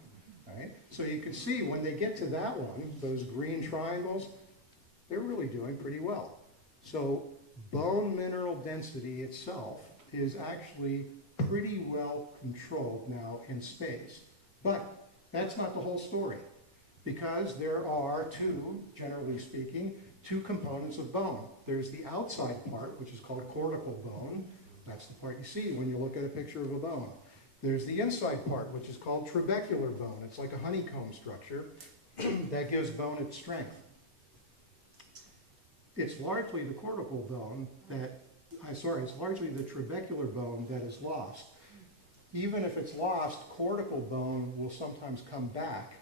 Right? So you can see when they get to that one, those green triangles, they're really doing pretty well. So bone mineral density itself is actually pretty well controlled now in space. But that's not the whole story, because there are generally speaking, two components of bone. There's the outside part, which is called cortical bone. That's the part you see when you look at a picture of a bone. There's the inside part, which is called trabecular bone. It's like a honeycomb structure that gives bone its strength. It's largely the cortical bone that, it's largely the trabecular bone that is lost. Even if it's lost, cortical bone will sometimes come back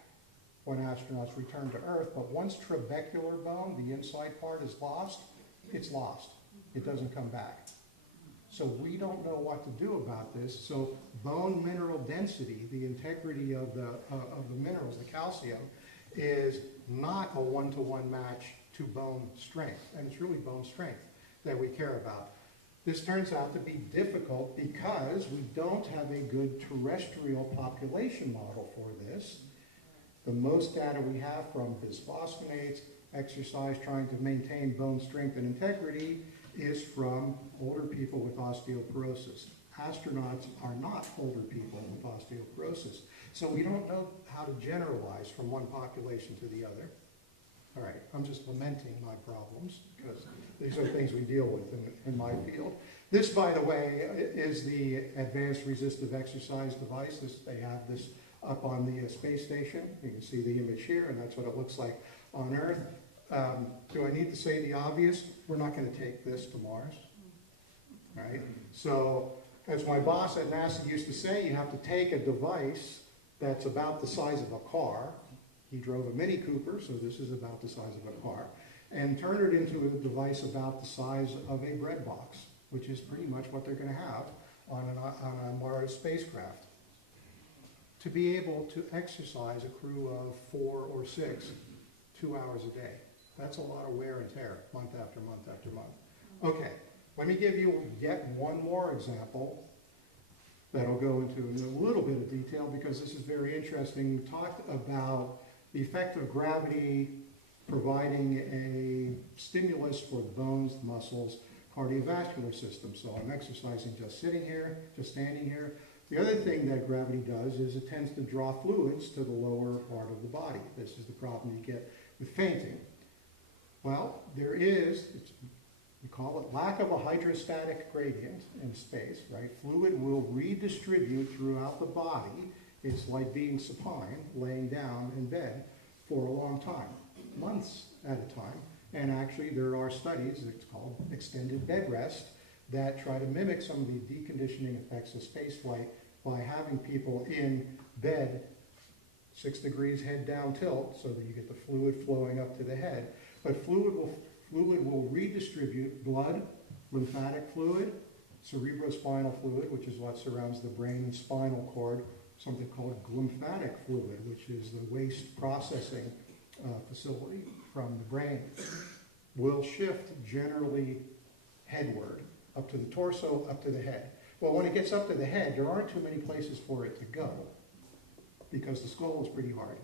when astronauts return to Earth, but once trabecular bone, the inside part, is lost, it's lost. It doesn't come back. So we don't know what to do about this. So bone mineral density, the integrity of the minerals, the calcium, is not a one-to-one match to bone strength. And it's really bone strength that we care about. This turns out to be difficult because we don't have a good terrestrial population model for this. The most data we have from bisphosphonates, exercise trying to maintain bone strength and integrity, is from older people with osteoporosis. Astronauts are not older people with osteoporosis. So we don't know how to generalize from one population to the other. All right, I'm just lamenting my problems because these are things we deal with in my field. This, by the way, is the advanced resistive exercise device. They have this up on the space station. You can see the image here, and that's what it looks like on Earth. Do I need to say the obvious? We're not going to take this to Mars, right? So, as my boss at NASA used to say, you have to take a device that's about the size of a car. He drove a Mini Cooper, so this is about the size of a car, and turn it into a device about the size of a bread box, which is pretty much what they're going to have on a Mars spacecraft. To be able to exercise a crew of 4 or 6, 2 hours a day. That's a lot of wear and tear, month after month after month. Okay, let me give you yet one more example that'll go into a little bit of detail because this is very interesting. We talked about the effect of gravity providing a stimulus for the bones, the muscles, cardiovascular system. So I'm exercising just sitting here, just standing here. The other thing that gravity does is it tends to draw fluids to the lower part of the body. This is the problem you get with fainting. Well, there is, we call it lack of a hydrostatic gradient in space, right? Fluid will redistribute throughout the body. It's like being supine, laying down in bed for a long time, months at a time. And actually there are studies, it's called extended bed rest, that try to mimic some of the deconditioning effects of spaceflight by having people in bed 6 degrees head down tilt so that you get the fluid flowing up to the head. But fluid will redistribute blood, lymphatic fluid, cerebrospinal fluid, which is what surrounds the brain and spinal cord, something called lymphatic fluid, which is the waste processing facility from the brain, will shift generally headward, up to the torso, up to the head. Well, when it gets up to the head, there aren't too many places for it to go because the skull is pretty hard.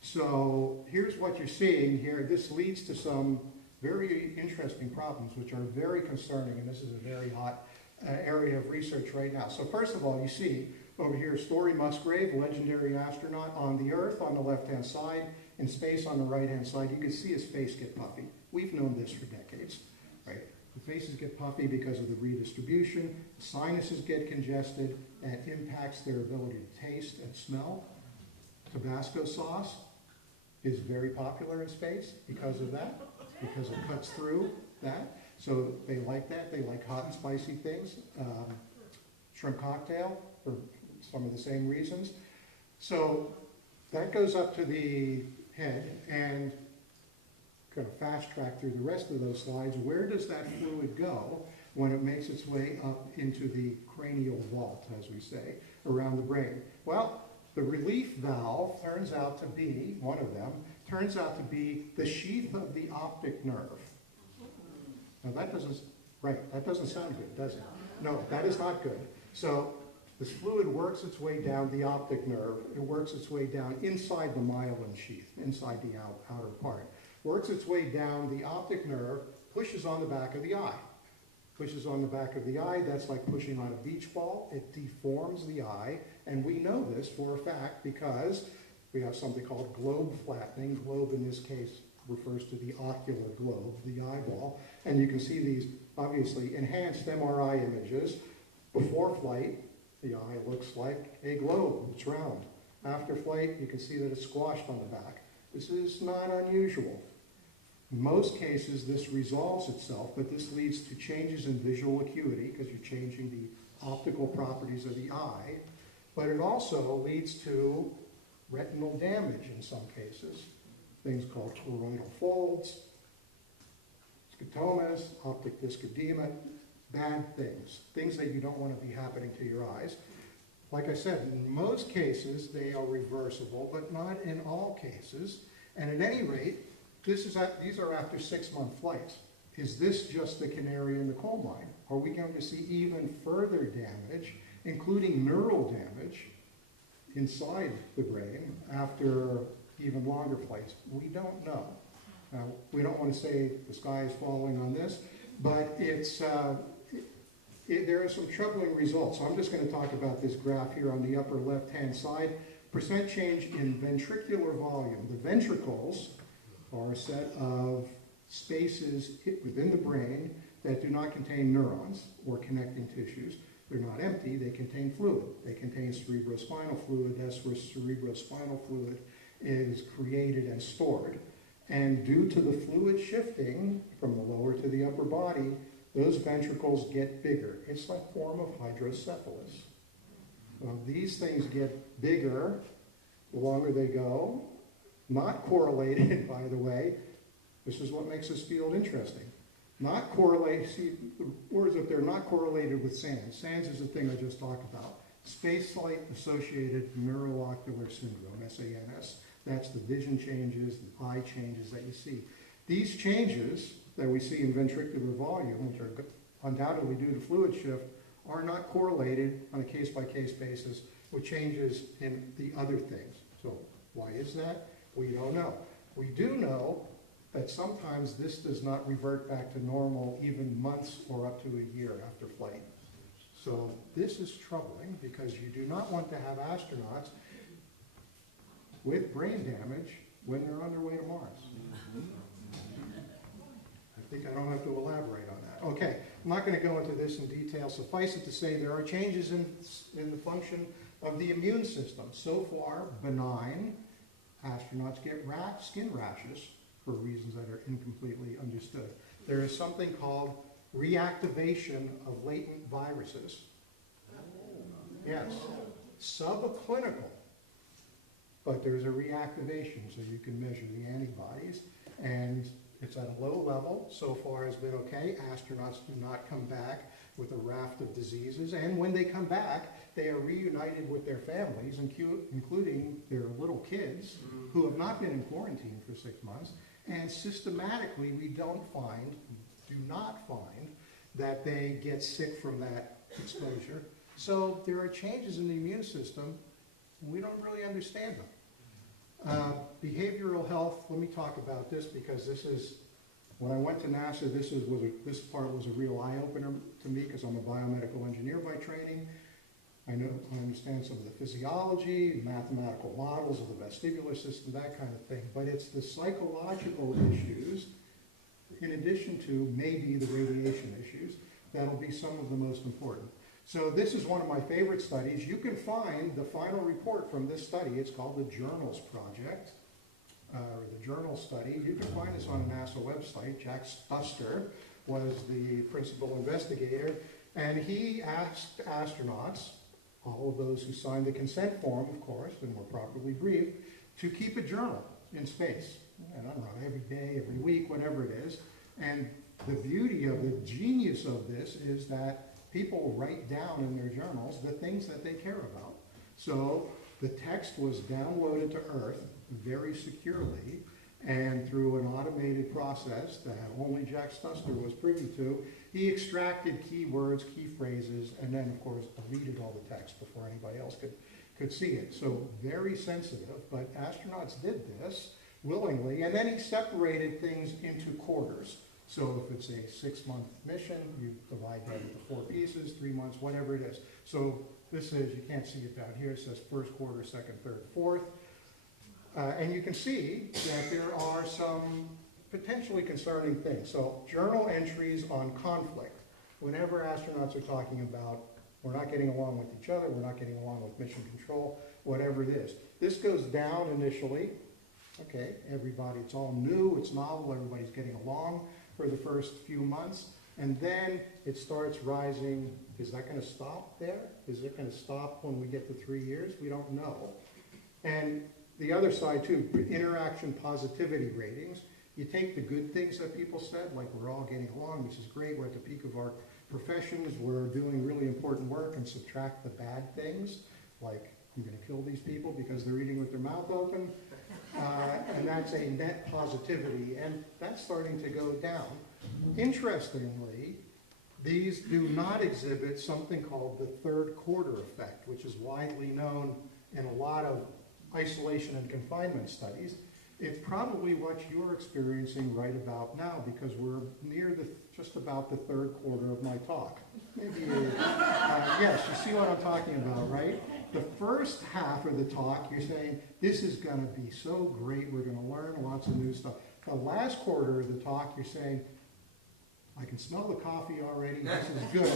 So here's what you're seeing here. This leads to some very interesting problems, which are very concerning, and this is a very hot area of research right now. So first of all, you see over here Story Musgrave, legendary astronaut on the Earth on the left-hand side, in space on the right-hand side. You can see his face get puffy. We've known this for decades, right? The faces get puffy because of the redistribution. Sinuses get congested, and it impacts their ability to taste and smell. Tabasco sauce is very popular in space because of that, because it cuts through that. So they like that. They like hot and spicy things. Shrimp cocktail for some of the same reasons. So that goes up to the head, and kind of fast track through the rest of those slides. Where does that fluid go when it makes its way up into the cranial vault, as we say, around the brain? Well, the relief valve turns out to be, one of them, turns out to be the sheath of the optic nerve. Now that doesn't sound good, does it? No, that is not good. So this fluid works its way down the optic nerve. It works its way down inside the myelin sheath, inside the outer part. Works its way down the optic nerve, pushes on the back of the eye. Pushes on the back of the eye, that's like pushing on a beach ball. It deforms the eye, and we know this for a fact because we have something called globe flattening. Globe in this case refers to the ocular globe, the eyeball. And you can see these obviously enhanced MRI images. Before flight, the eye looks like a globe, it's round. After flight, you can see that it's squashed on the back. This is not unusual. In most cases, this resolves itself, but this leads to changes in visual acuity because you're changing the optical properties of the eye. But it also leads to retinal damage in some cases. Things called choroidal folds, scotomas, optic disc edema, bad things. Things that you don't want to be happening to your eyes. Like I said, in most cases, they are reversible, but not in all cases. And at any rate, these are after 6-month flights. Is this just the canary in the coal mine? Are we going to see even further damage, including neural damage, inside the brain after even longer flights? We don't know. Now, we don't want to say the sky is falling on this, but there are some troubling results. So I'm just going to talk about this graph here on the upper left-hand side. Percent change in ventricular volume. The ventricles are a set of spaces within the brain that do not contain neurons or connecting tissues. They're not empty, they contain fluid. They contain cerebrospinal fluid. That's where cerebrospinal fluid is created and stored. And due to the fluid shifting from the lower to the upper body, those ventricles get bigger. It's a form of hydrocephalus. Well, these things get bigger the longer they go. Not correlated, by the way. This is what makes this field interesting. Not correlated, see the words up there, not correlated with SANS. SANS is the thing I just talked about. Space-flight associated neuroocular syndrome, SANS. That's the vision changes, the eye changes that you see. These changes that we see in ventricular volume, which are undoubtedly due to fluid shift, are not correlated on a case-by-case basis with changes in the other things. So why is that? We don't know. We do know that sometimes this does not revert back to normal even months or up to a year after flight. So this is troubling because you do not want to have astronauts with brain damage when they're on their way to Mars. I think I don't have to elaborate on that. Okay, I'm not going to go into this in detail. Suffice it to say there are changes in the function of the immune system. So far, benign. Astronauts get skin rashes for reasons that are incompletely understood. There is something called reactivation of latent viruses. Yes, subclinical, but there's a reactivation, so you can measure the antibodies, and it's at a low level. So far has been okay. Astronauts do not come back with a raft of diseases, and when they come back, they are reunited with their families, including their little kids who have not been in quarantine for 6 months. And systematically, we do not find that they get sick from that exposure. So there are changes in the immune system, and we don't really understand them. Behavioral health, let me talk about this because this is, when I went to NASA, this part was a real eye-opener to me because I'm a biomedical engineer by training. I understand some of the physiology, mathematical models of the vestibular system, that kind of thing. But it's the psychological issues, in addition to maybe the radiation issues, that'll be some of the most important. So this is one of my favorite studies. You can find the final report from this study. It's called the Journals Project, or the Journal Study. You can find this on the NASA website. Jack Stuster was the principal investigator, and he asked astronauts, all of those who signed the consent form, of course, and were properly briefed, to keep a journal in space. And I don't know, every day, every week, whatever it is. And the beauty of the genius of this is that people write down in their journals the things that they care about. So the text was downloaded to Earth very securely, and through an automated process that only Jack Stuster was privy to, he extracted keywords, key phrases, and then, of course, deleted all the text before anybody else could see it. So very sensitive, but astronauts did this willingly, and then he separated things into quarters. So if it's a 6-month mission, you divide that into 4 pieces, 3 months, whatever it is. So this is, you can't see it down here, it says first quarter, second, third, fourth. And you can see that there are some potentially concerning things. So journal entries on conflict. Whenever astronauts are talking about, we're not getting along with each other, we're not getting along with mission control, whatever it is. This goes down initially. Okay, everybody, it's all new, it's novel, everybody's getting along for the first few months. And then it starts rising. Is that going to stop there? Is it going to stop when we get to 3 years? We don't know. And the other side too, interaction positivity ratings. You take the good things that people said, like we're all getting along, which is great, we're at the peak of our professions, we're doing really important work, and subtract the bad things, like you're going to kill these people because they're eating with their mouth open. And that's a net positivity, and that's starting to go down. Interestingly, these do not exhibit something called the third quarter effect, which is widely known in a lot of isolation and confinement studies. It's probably what you're experiencing right about now, because we're near just about the third quarter of my talk. Maybe, yes, you see what I'm talking about, right? The first half of the talk, you're saying, this is going to be so great, we're going to learn lots of new stuff. The last quarter of the talk, you're saying, I can smell the coffee already, this is good.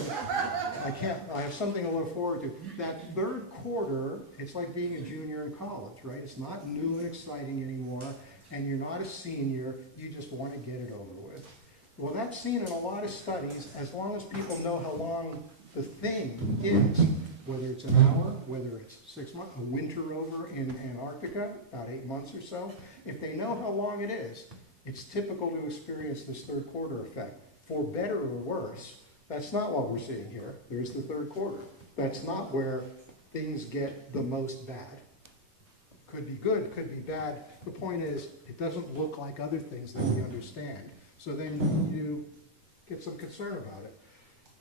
I have something to look forward to. That third quarter, it's like being a junior in college, right? It's not new and exciting anymore, and you're not a senior, you just want to get it over with. Well, that's seen in a lot of studies, as long as people know how long the thing is, whether it's an hour, whether it's 6 months, a winter over in Antarctica, about 8 months or so, if they know how long it is, it's typical to experience this third quarter effect. For better or worse, that's not what we're seeing here. There's the third quarter. That's not where things get the most bad. Could be good, could be bad. The point is, it doesn't look like other things that we understand. So then you get some concern about it.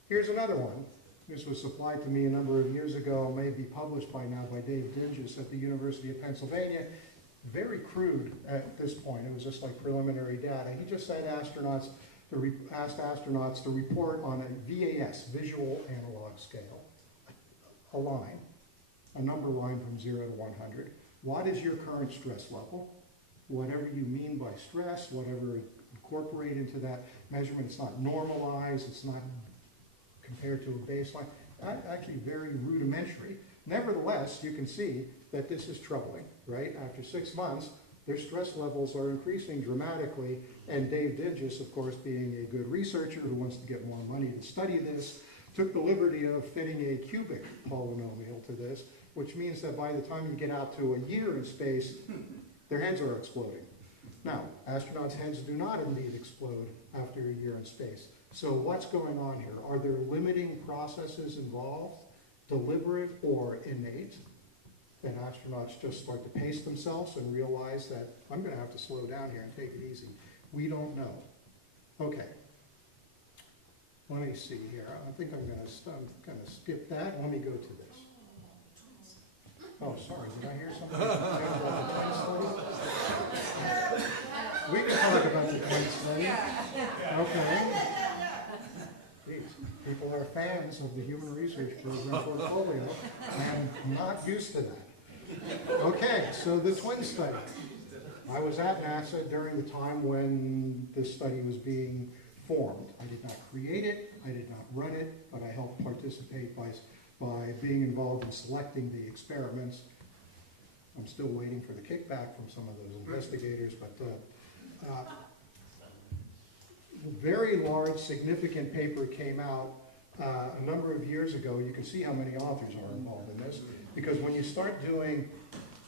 Here's another one. This was supplied to me a number of years ago, may be published by now by Dave Dinges at the University of Pennsylvania. Very crude at this point. It was just like preliminary data. He just said asked astronauts to report on a VAS, visual analog scale, a line, a number line from 0 to 100. What is your current stress level? Whatever you mean by stress, whatever incorporate into that measurement, it's not normalized, it's not compared to a baseline, actually very rudimentary. Nevertheless, you can see that this is troubling, right? After 6 months, their stress levels are increasing dramatically, and Dave Dinges, of course, being a good researcher who wants to get more money to study this, took the liberty of fitting a cubic polynomial to this, which means that by the time you get out to a year in space, their heads are exploding. Now, astronauts' heads do not indeed explode after a year in space. So what's going on here? Are there limiting processes involved, deliberate or innate? Then astronauts just start to pace themselves and realize that I'm going to have to slow down here and take it easy. We don't know. Okay. Let me see here. I think I'm going to skip that. Let me go to this. Oh, sorry. Did I hear something about the twin study? We can talk about the twin study. Okay. Jeez, people are fans of the Human Research Program portfolio. I'm not used to that. Okay, so the twin study. I was at NASA during the time when this study was being formed. I did not create it, I did not run it, but I helped participate by being involved in selecting the experiments. I'm still waiting for the kickback from some of those investigators, but very large, significant paper came out a number of years ago. You can see how many authors are involved in this, because when you start doing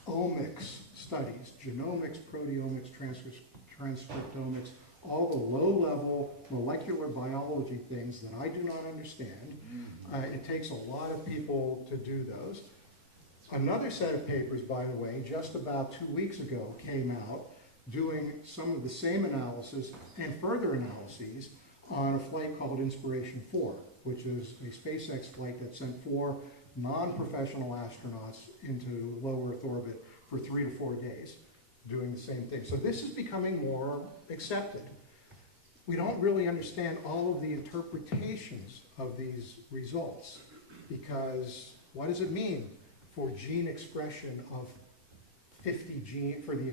omics studies, genomics, proteomics, transcriptomics, all the low-level molecular biology things that I do not understand, it takes a lot of people to do those. Another set of papers, by the way, just about 2 weeks ago came out doing some of the same analysis and further analyses on a flight called Inspiration 4, which is a SpaceX flight that sent 4 non-professional astronauts into low Earth orbit for 3 to 4 days, doing the same thing. So this is becoming more accepted. We don't really understand all of the interpretations of these results, because what does it mean for gene expression of 50 gene, for the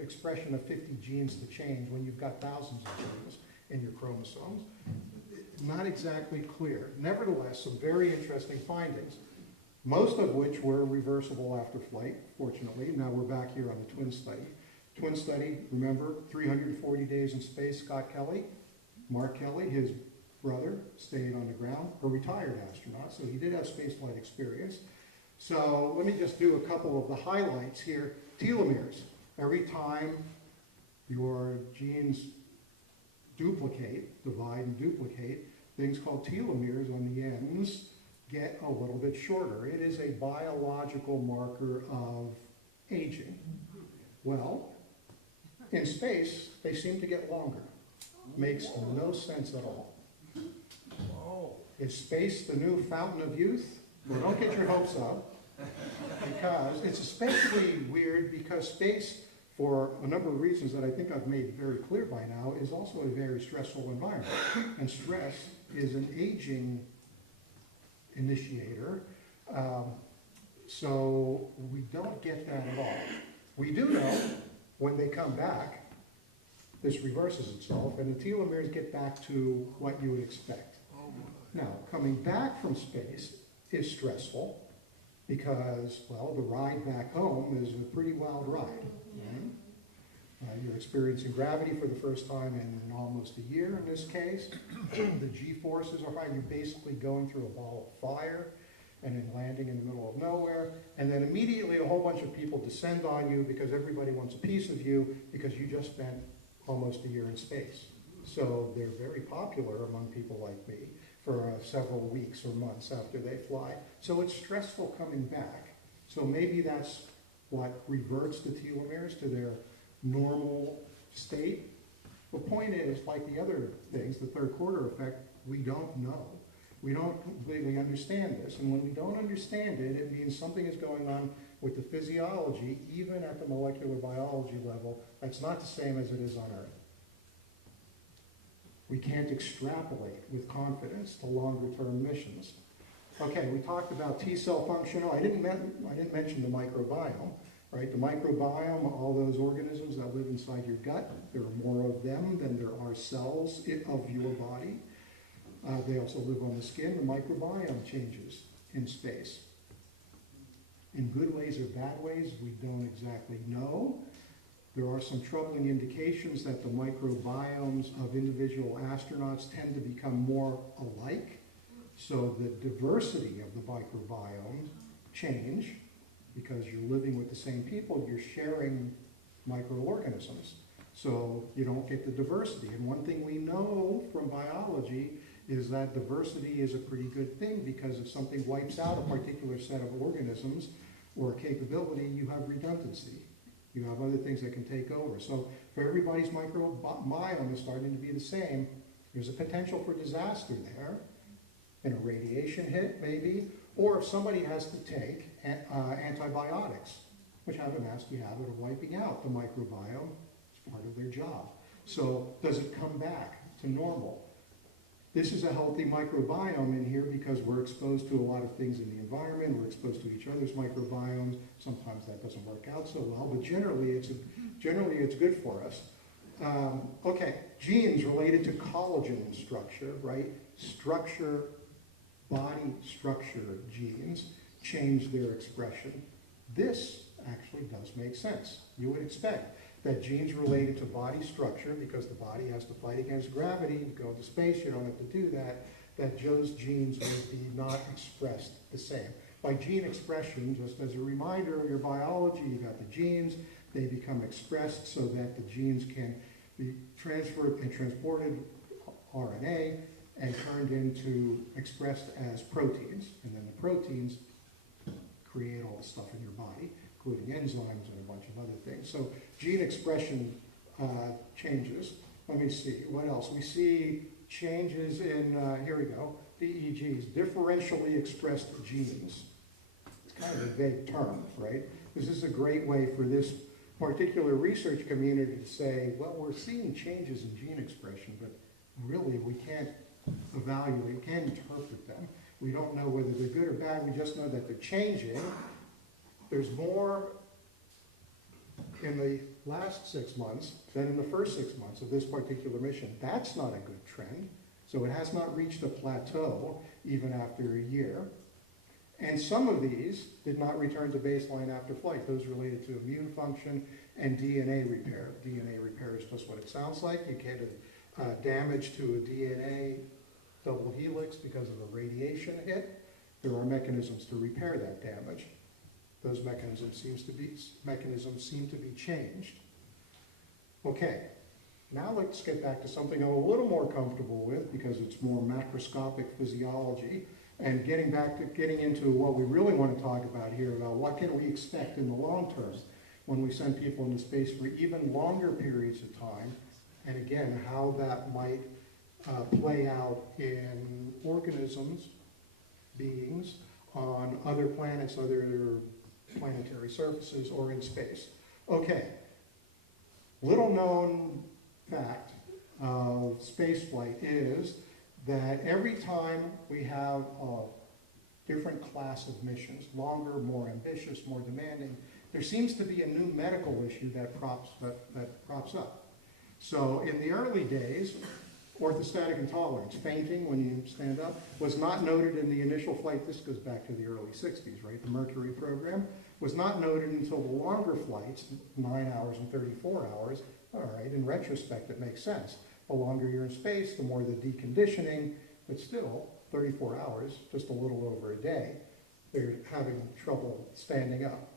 expression of 50 genes to change when you've got thousands of genes in your chromosomes. Not exactly clear. Nevertheless, some very interesting findings, most of which were reversible after flight, fortunately. Now we're back here on the twin study. Twin study, remember, 340 days in space, Scott Kelly. Mark Kelly, his brother, stayed on the ground, a retired astronaut, so he did have spaceflight experience. So let me just do a couple of the highlights here. Telomeres. Every time your genes divide and duplicate, things called telomeres on the ends get a little bit shorter. It is a biological marker of aging. Well, in space, they seem to get longer. Makes no sense at all. Is space the new fountain of youth? Well, don't get your hopes up, because it's especially weird because space, for a number of reasons that I think I've made very clear by now, is also a very stressful environment. And stress is an aging initiator. So we don't get that at all. We do know when they come back, this reverses itself, and the telomeres get back to what you would expect. Now, coming back from space is stressful because, well, the ride back home is a pretty wild ride. Right? You're experiencing gravity for the first time in almost a year in this case. The G-forces are high. You're basically going through a ball of fire and then landing in the middle of nowhere. And then immediately a whole bunch of people descend on you because everybody wants a piece of you because you just spent almost a year in space. So they're very popular among people like me for several weeks or months after they fly. So it's stressful coming back. So maybe that's what reverts the telomeres to their normal state. The point is, like the other things, the third quarter effect, we don't know. We don't completely understand this. And when we don't understand it, it means something is going on with the physiology, even at the molecular biology level, that's not the same as it is on Earth. We can't extrapolate with confidence to longer-term missions. Okay, we talked about T-cell function. I didn't mention the microbiome, right? The microbiome, all those organisms that live inside your gut, there are more of them than there are cells of your body. They also live on the skin. The microbiome changes in space. In good ways or bad ways, we don't exactly know. There are some troubling indications that the microbiomes of individual astronauts tend to become more alike. So the diversity of the microbiome change because you're living with the same people, you're sharing microorganisms. So you don't get the diversity. And one thing we know from biology is that diversity is a pretty good thing because if something wipes out a particular set of organisms or capability, you have redundancy. You have other things that can take over. So if everybody's microbiome is starting to be the same, there's a potential for disaster there, and a radiation hit maybe, or if somebody has to take antibiotics, which have a nasty habit of wiping out the microbiome as part of their job. So does it come back to normal? This is a healthy microbiome in here because we're exposed to a lot of things in the environment. We're exposed to each other's microbiomes. Sometimes that doesn't work out so well, but generally it's good for us. Okay, genes related to collagen structure, right? Body structure genes change their expression. This actually does make sense. You would expect that genes related to body structure, because the body has to fight against gravity, to go into space, you don't have to do that, that those genes would be not expressed the same. By gene expression, just as a reminder of your biology, you got the genes, they become expressed so that the genes can be transferred and transported RNA and turned into, expressed as proteins. And then the proteins create all the stuff in your body, including enzymes and a bunch of other things. So gene expression changes. Let me see, what else? We see changes in, here we go, DEGs, differentially expressed genes. It's kind of a vague term, right? This is a great way for this particular research community to say, well, we're seeing changes in gene expression, but really we can't evaluate, can't interpret them. We don't know whether they're good or bad, we just know that they're changing. There's more in the last 6 months than in the first 6 months of this particular mission. That's not a good trend. So it has not reached a plateau even after a year. And some of these did not return to baseline after flight. Those related to immune function and DNA repair. DNA repair is just what it sounds like. You get damage to a DNA double helix because of a radiation hit. There are mechanisms to repair that damage. Those mechanisms seem to be changed. Okay, now let's get back to something I'm a little more comfortable with because it's more macroscopic physiology, and getting into what we really want to talk about here, about what can we expect in the long term when we send people into space for even longer periods of time, and again, how that might play out in organisms, beings, on other planets, other planetary surfaces, or in space. Okay, little known fact of spaceflight is that every time we have a different class of missions, longer, more ambitious, more demanding, there seems to be a new medical issue that crops up. So in the early days, orthostatic intolerance, fainting when you stand up, was not noted in the initial flight. This goes back to the early 60s, right? The Mercury program was not noted until the longer flights, 9 hours and 34 hours. All right, in retrospect, it makes sense. The longer you're in space, the more the deconditioning, but still, 34 hours, just a little over a day, they're having trouble standing up.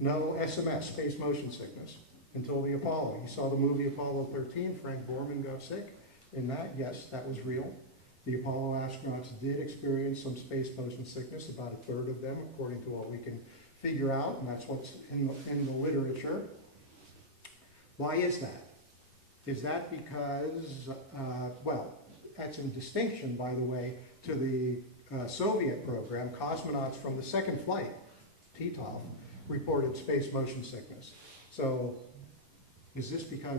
No SMS, space motion sickness, until the Apollo. You saw the movie Apollo 13, Frank Borman got sick. In that, yes, that was real. The Apollo astronauts did experience some space motion sickness, about a third of them, according to what we can figure out, and that's what's in the literature. Why is that? Is that because, well, that's in distinction, by the way, to the Soviet program. Cosmonauts from the second flight, Titov, reported space motion sickness. So is this because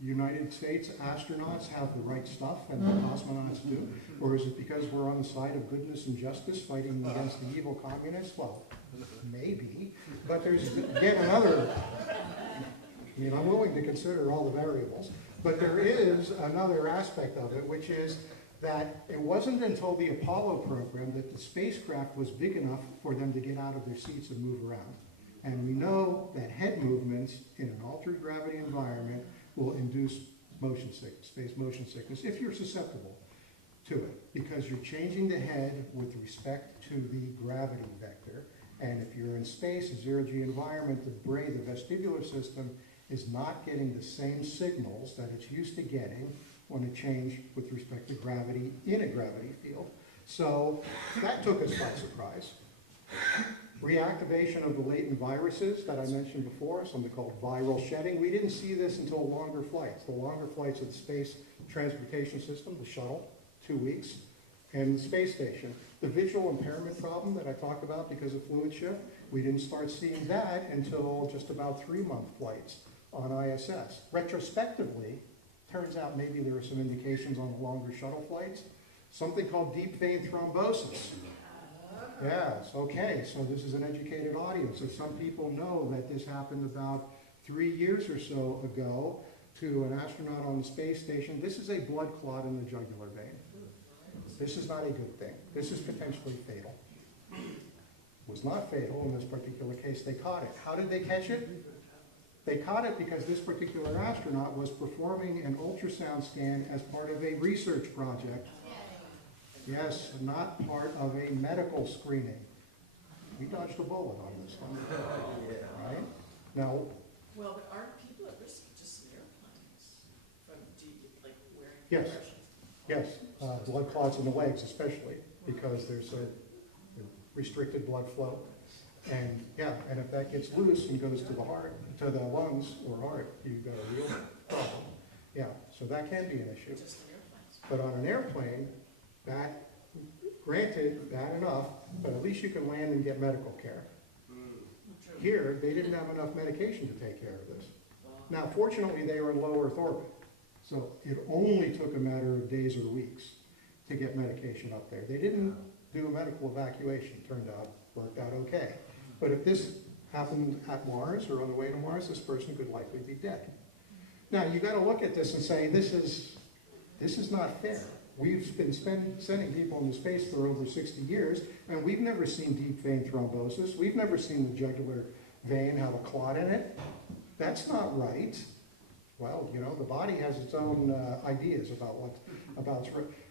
United States astronauts have the right stuff and the cosmonauts do? Or is it because we're on the side of goodness and justice fighting against the evil communists? Well, maybe. But there's, again, another, I mean, I'm willing to consider all the variables. But there is another aspect of it, which is that it wasn't until the Apollo program that the spacecraft was big enough for them to get out of their seats and move around. And we know that head movements in an altered gravity environment will induce motion sickness, space motion sickness, if you're susceptible to it, because you're changing the head with respect to the gravity vector. And if you're in space, a zero-G environment, the brain, the vestibular system, is not getting the same signals that it's used to getting when it changed with respect to gravity in a gravity field. So that took us by surprise. Reactivation of the latent viruses that I mentioned before, something called viral shedding. We didn't see this until longer flights. The longer flights of the Space Transportation System, the shuttle, 2 weeks, and the space station. The visual impairment problem that I talked about because of fluid shift, we didn't start seeing that until just about 3-month flights on ISS. Retrospectively, turns out maybe there are some indications on the longer shuttle flights. Something called deep vein thrombosis. Yes, okay, so this is an educated audience. So some people know that this happened about 3 years or so ago to an astronaut on the space station. This is a blood clot in the jugular vein. This is not a good thing. This is potentially fatal. It was not fatal in this particular case. They caught it. How did they catch it? They caught it because this particular astronaut was performing an ultrasound scan as part of a research project. Yes, not part of a medical screening. We dodged a bullet on this one, right? Now, Well, but aren't people at risk just in airplanes from like wearing Yes. compressions? yes, blood clots in the legs especially, because there's a restricted blood flow. And yeah, and if that gets loose and goes to the heart, to the lungs or heart, you've got a real problem. Yeah, so that can be an issue. Just in airplanes. But on an airplane, that, granted, bad enough, but at least you can land and get medical care. True. Here, they didn't have enough medication to take care of this. Now, fortunately, they were in low Earth orbit, so it only took a matter of days or weeks to get medication up there. They didn't do a medical evacuation, turned out, worked out okay. But if this happened at Mars or on the way to Mars, this person could likely be dead. Now, you got to look at this and say, this is not fair. We've been sending people into space for over 60 years, and we've never seen deep vein thrombosis. We've never seen the jugular vein have a clot in it. That's not right. Well, you know, the body has its own ideas about what's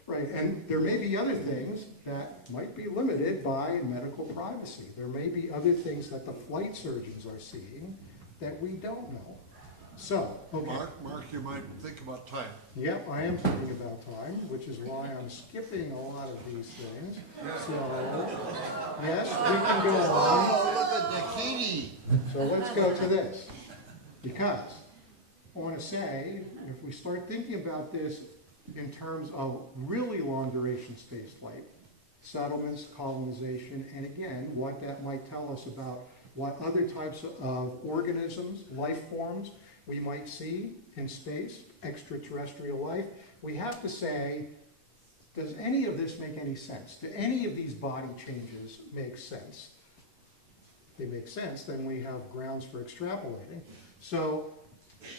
right. And there may be other things that might be limited by medical privacy. There may be other things that the flight surgeons are seeing that we don't know. So, okay. Mark, you might think about time. Yep, I am thinking about time, which is why I'm skipping a lot of these things. So, yes, we can go on. Oh, look at Nikiti. So let's go to this. Because I want to say, if we start thinking about this in terms of really long duration space flight, settlements, colonization, and again, what that might tell us about what other types of organisms, life forms, we might see in space, extraterrestrial life, we have to say, does any of this make any sense? Do any of these body changes make sense? If they make sense, then we have grounds for extrapolating. So,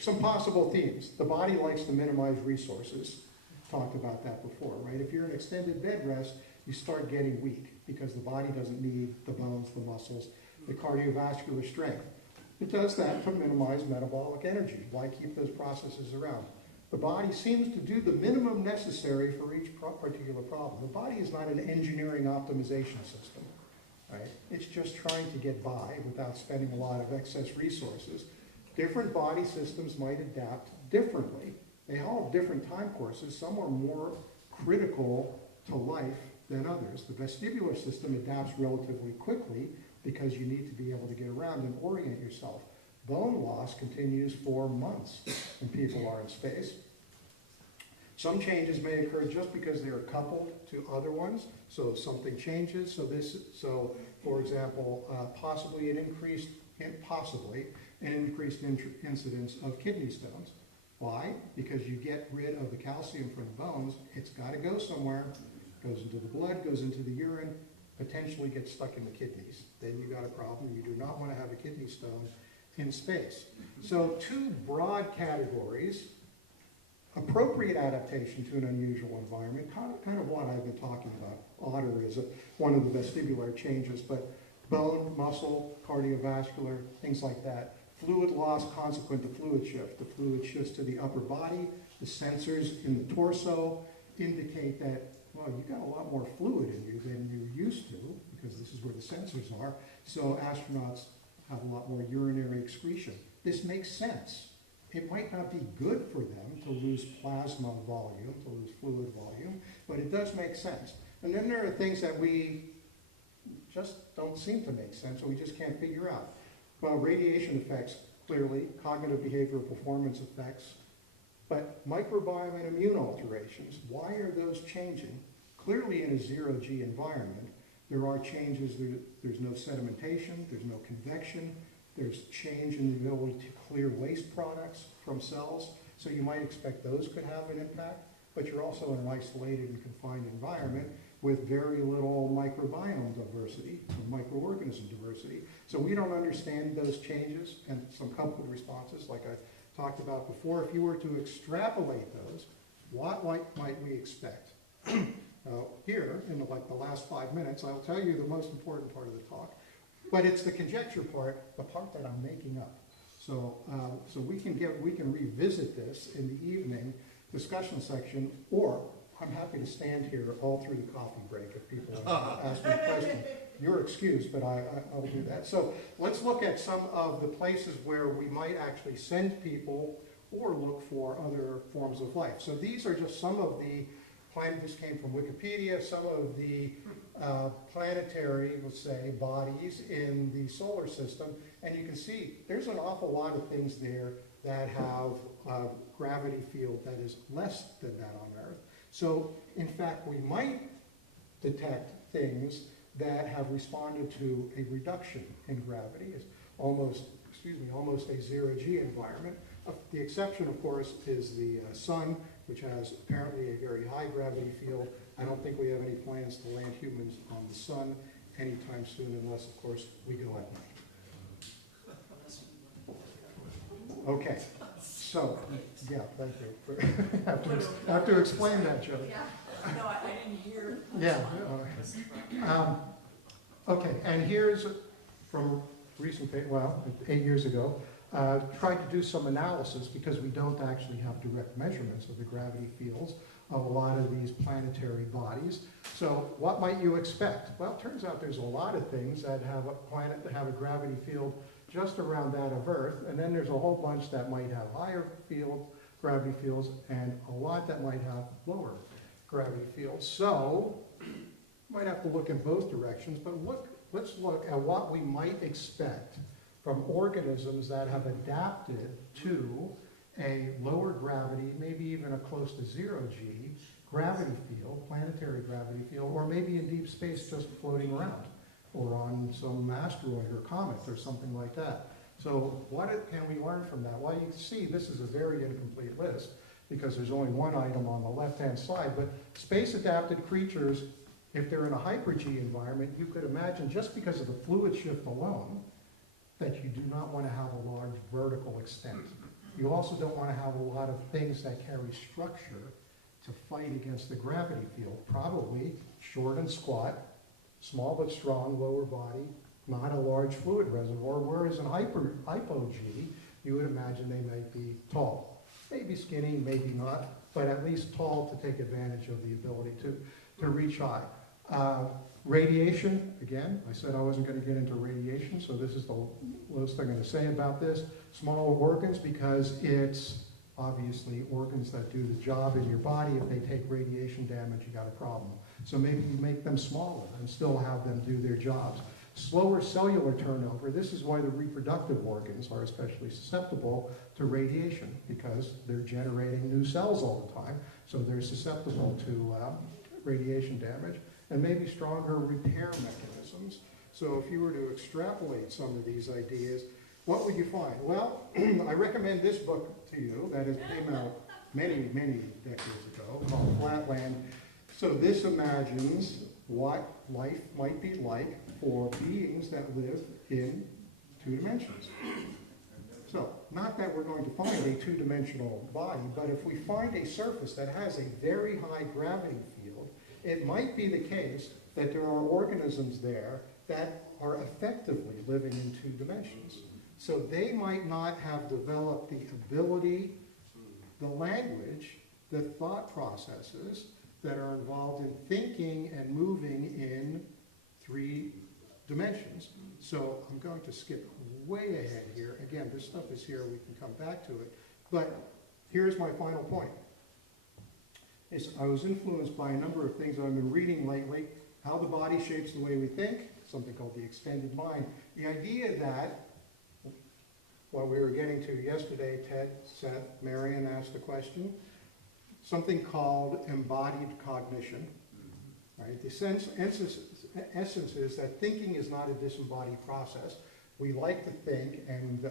some possible themes. The body likes to minimize resources. Talked about that before, right? If you're in extended bed rest, you start getting weak because the body doesn't need the bones, the muscles, the cardiovascular strength. It does that to minimize metabolic energy. Why keep those processes around? The body seems to do the minimum necessary for each particular problem. The body is not an engineering optimization system, right? It's just trying to get by without spending a lot of excess resources. Different body systems might adapt differently. They all have different time courses. Some are more critical to life than others. The vestibular system adapts relatively quickly because you need to be able to get around and orient yourself. Bone loss continues for months when people are in space. Some changes may occur just because they are coupled to other ones. So if something changes, so for example, possibly an increased incidence of kidney stones. Why? Because you get rid of the calcium from the bones, it's got to go somewhere, goes into the blood, goes into the urine, potentially gets stuck in the kidneys. Then you got a problem. You do not want to have a kidney stone in space. So two broad categories: appropriate adaptation to an unusual environment, kind of what I've been talking about. Otter is one of the vestibular changes, but bone, muscle, cardiovascular, things like that. Fluid loss consequent to fluid shift. The fluid shifts to the upper body. The sensors in the torso indicate that, well, you've got a lot more fluid in you than you used to, because this is where the sensors are. So astronauts have a lot more urinary excretion. This makes sense. It might not be good for them to lose plasma volume, to lose fluid volume, but it does make sense. And then there are things that we just don't seem to make sense, or we just can't figure out. Well, radiation effects, clearly, cognitive behavioral performance effects, but microbiome and immune alterations, why are those changing? Clearly in a zero-G environment, there are changes. There's no sedimentation, there's no convection, there's change in the ability to clear waste products from cells, so you might expect those could have an impact, but you're also in an isolated and confined environment with very little microbiome diversity, or microorganism diversity. So we don't understand those changes and some coupled responses like I talked about before. If you were to extrapolate those, what might we expect? Here, in the last 5 minutes, I'll tell you the most important part of the talk, but it's the conjecture part, the part that I'm making up. So, so we can revisit this in the evening discussion section, or I'm happy to stand here all through the coffee break if people ask me a question. You're excused, but I'll do that. So let's look at some of the places where we might actually send people or look for other forms of life. So these are just some of the this came from Wikipedia, some of the planetary, let's say, bodies in the solar system. And you can see there's an awful lot of things there that have a gravity field that is less than that on Earth. So, in fact, we might detect things that have responded to a reduction in gravity. It's almost a zero-G environment. The exception, of course, is the sun, which has apparently a very high gravity field. I don't think we have any plans to land humans on the sun anytime soon, unless, of course, we go at night. Okay, so, yeah, thank you. Have to explain that, Joe. Yeah, no, I didn't hear. Yeah. Okay, and here's from recent, well, 8 years ago, tried to do some analysis because we don't actually have direct measurements of the gravity fields of a lot of these planetary bodies. So what might you expect? Well, it turns out there's a lot of things that have a planet that have a gravity field just around that of Earth, and then there's a whole bunch that might have higher gravity fields, and a lot that might have lower gravity fields. So, might have to look in both directions, but let's look at what we might expect from organisms that have adapted to a lower gravity, maybe even a close to 0G gravity field, planetary gravity field, or maybe in deep space just floating around, or on some asteroid or comet or something like that. So what can we learn from that? Well, you can see this is a very incomplete list because there's only one item on the left-hand side, but space-adapted creatures, if they're in a hyper-G environment, you could imagine just because of the fluid shift alone, that you do not want to have a large vertical extent. You also don't want to have a lot of things that carry structure to fight against the gravity field. Probably short and squat, small but strong lower body, not a large fluid reservoir, whereas in hypo-G, you would imagine they might be tall. Maybe skinny, maybe not, but at least tall to take advantage of the ability to reach high. Radiation, again, I said I wasn't going to get into radiation, so this is the list I'm going to say about this. Small organs, because it's obviously organs that do the job in your body. If they take radiation damage, you got a problem. So maybe you make them smaller and still have them do their jobs. Slower cellular turnover, this is why the reproductive organs are especially susceptible to radiation, because they're generating new cells all the time, so they're susceptible to radiation damage. And maybe stronger repair mechanisms. So if you were to extrapolate some of these ideas, what would you find? Well, I recommend this book to you that came out many, many decades ago, called Flatland. So this imagines what life might be like for beings that live in 2 dimensions. So, not that we're going to find a 2-dimensional body, but if we find a surface that has a very high gravity field, it might be the case that there are organisms there that are effectively living in 2 dimensions. So they might not have developed the ability, the language, the thought processes that are involved in thinking and moving in 3 dimensions. So I'm going to skip way ahead here. Again, this stuff is here, we can come back to it. But here's my final point. I was influenced by a number of things I've been reading lately, how the body shapes the way we think, something called the extended mind. The idea that, what we were getting to yesterday, Ted, Seth, Marion asked a question, something called embodied cognition. Right? The essence is that thinking is not a disembodied process. We like to think, and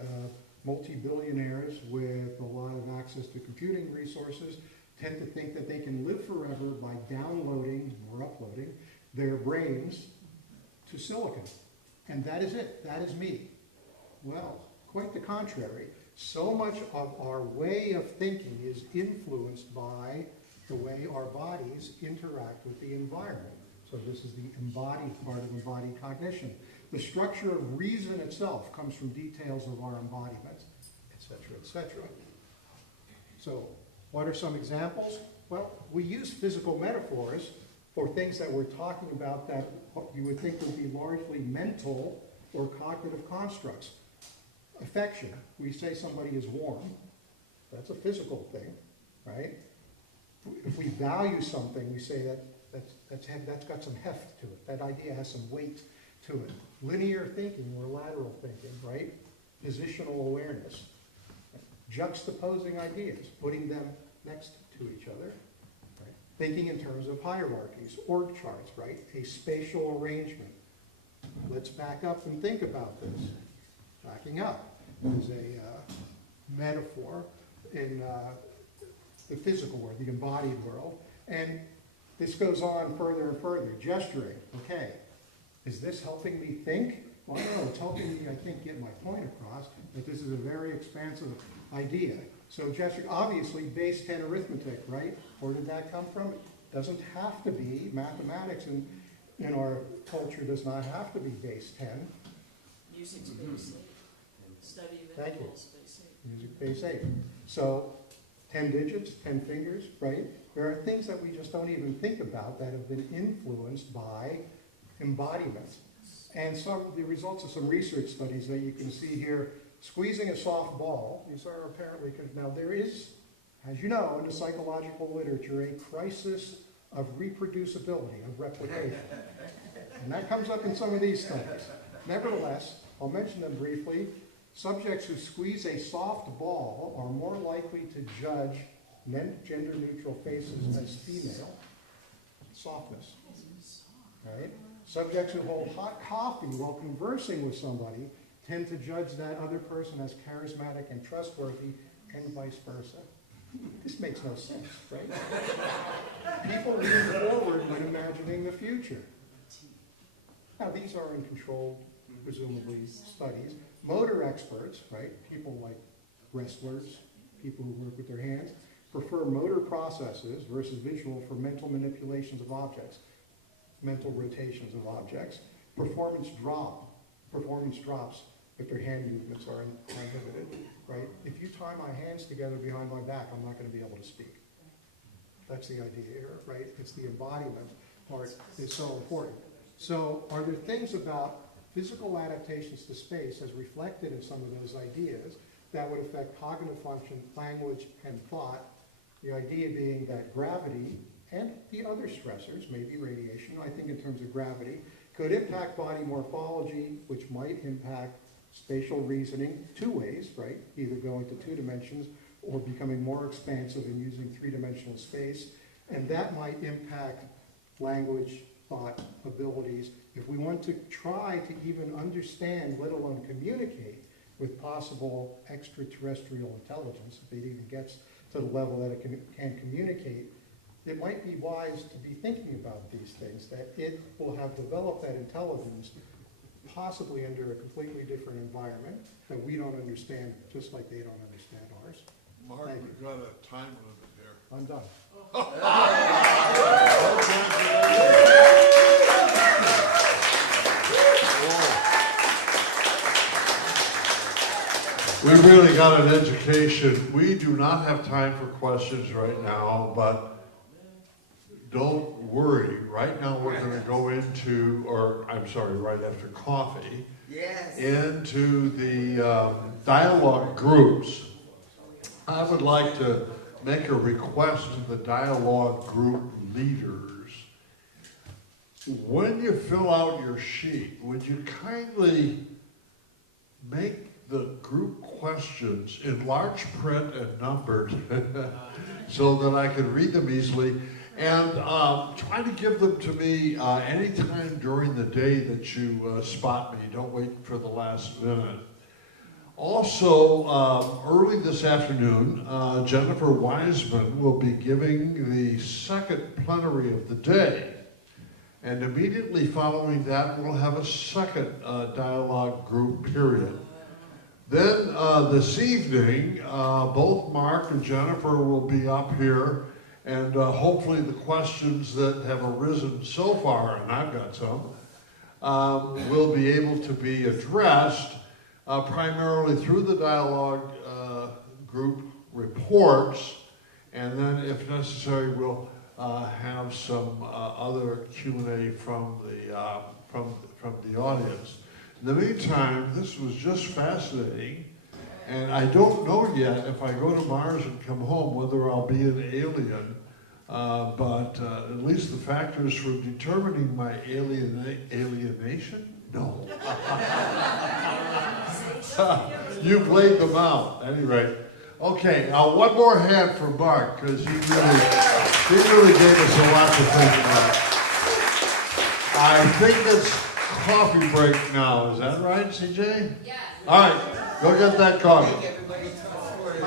multi-billionaires with a lot of access to computing resources tend to think that they can live forever by downloading or uploading their brains to silicon. And that is it. That is me. Well, quite the contrary. So much of our way of thinking is influenced by the way our bodies interact with the environment. So this is the embodied part of embodied cognition. The structure of reason itself comes from details of our embodiment, etc., etc. So, what are some examples? Well, we use physical metaphors for things that we're talking about that you would think would be largely mental or cognitive constructs. Affection, we say somebody is warm. That's a physical thing, right? If we value something, we say that's got some heft to it. That idea has some weight to it. Linear thinking or lateral thinking, right? Positional awareness. Juxtaposing ideas, putting them next to each other. Right? Thinking in terms of hierarchies, org charts, right? A spatial arrangement. Let's back up and think about this. Backing up is a metaphor in the physical world, the embodied world. And this goes on further and further. Gesturing, okay. Is this helping me think? Well, no, it's helping me, I think, get my point across, that this is a very expansive idea. So Jessica, obviously, base 10 arithmetic, right? Where did that come from? It doesn't have to be. Mathematics in our culture does not have to be base 10. Music's base 8. Study of Thank you. intervals, base 8. Music base 8. So 10 digits, 10 fingers, right? There are things that we just don't even think about that have been influenced by embodiments. And the results of some research studies that you can see here, squeezing a soft ball, these are apparently, now there is, as you know, in the psychological literature, a crisis of reproducibility, of replication. And that comes up in some of these studies. Nevertheless, I'll mention them briefly. Subjects who squeeze a soft ball are more likely to judge gender-neutral faces as female. Softness, right? Subjects who hold hot coffee while conversing with somebody tend to judge that other person as charismatic and trustworthy, and vice versa. This makes no sense, right? People lean forward when imagining the future. Now, these are in controlled, presumably, studies. Motor experts, right, people like wrestlers, people who work with their hands, prefer motor processes versus visual for mental manipulations of objects, mental rotations of objects. Performance drops if their hand movements are inhibited, right? If you tie my hands together behind my back, I'm not going to be able to speak. That's the idea here, right? It's the embodiment part is so important. So are there things about physical adaptations to space as reflected in some of those ideas that would affect cognitive function, language, and thought? The idea being that gravity and the other stressors, maybe radiation, I think in terms of gravity, could impact body morphology, which might impact spatial reasoning two ways, right? Either going to 2 dimensions or becoming more expansive and using 3-dimensional space. And that might impact language, thought, abilities. If we want to try to even understand, let alone communicate with possible extraterrestrial intelligence, if it even gets to the level that it can communicate, it might be wise to be thinking about these things, that it will have developed that intelligence possibly under a completely different environment that we don't understand, just like they don't understand ours. Mark, Thank you. we've got a time limit here. I'm done. We really got an education. We do not have time for questions right now, but don't worry. Right now we're going to go into, right after coffee, Yes. into the dialogue groups. I would like to make a request to the dialogue group leaders. When you fill out your sheet, would you kindly make the group questions in large print and numbered so that I can read them easily, and try to give them to me anytime during the day that you spot me. Don't wait for the last minute. Also, early this afternoon, Jennifer Wiseman will be giving the second plenary of the day. And immediately following that, we'll have a second dialogue group period. Then this evening, both Mark and Jennifer will be up here, and hopefully the questions that have arisen so far, and I've got some, will be able to be addressed primarily through the dialogue group reports, and then if necessary we'll have some other Q&A from the audience. In the meantime, this was just fascinating, and I don't know yet if I go to Mars and come home whether I'll be an alien, but at least the factors for determining my alienation? No. You've laid them out, at any rate. Okay, now one more hand for Mark, because he really gave us a lot to think about. I think it's coffee break now, is that right, CJ? Yeah. All right, go get that coffee. I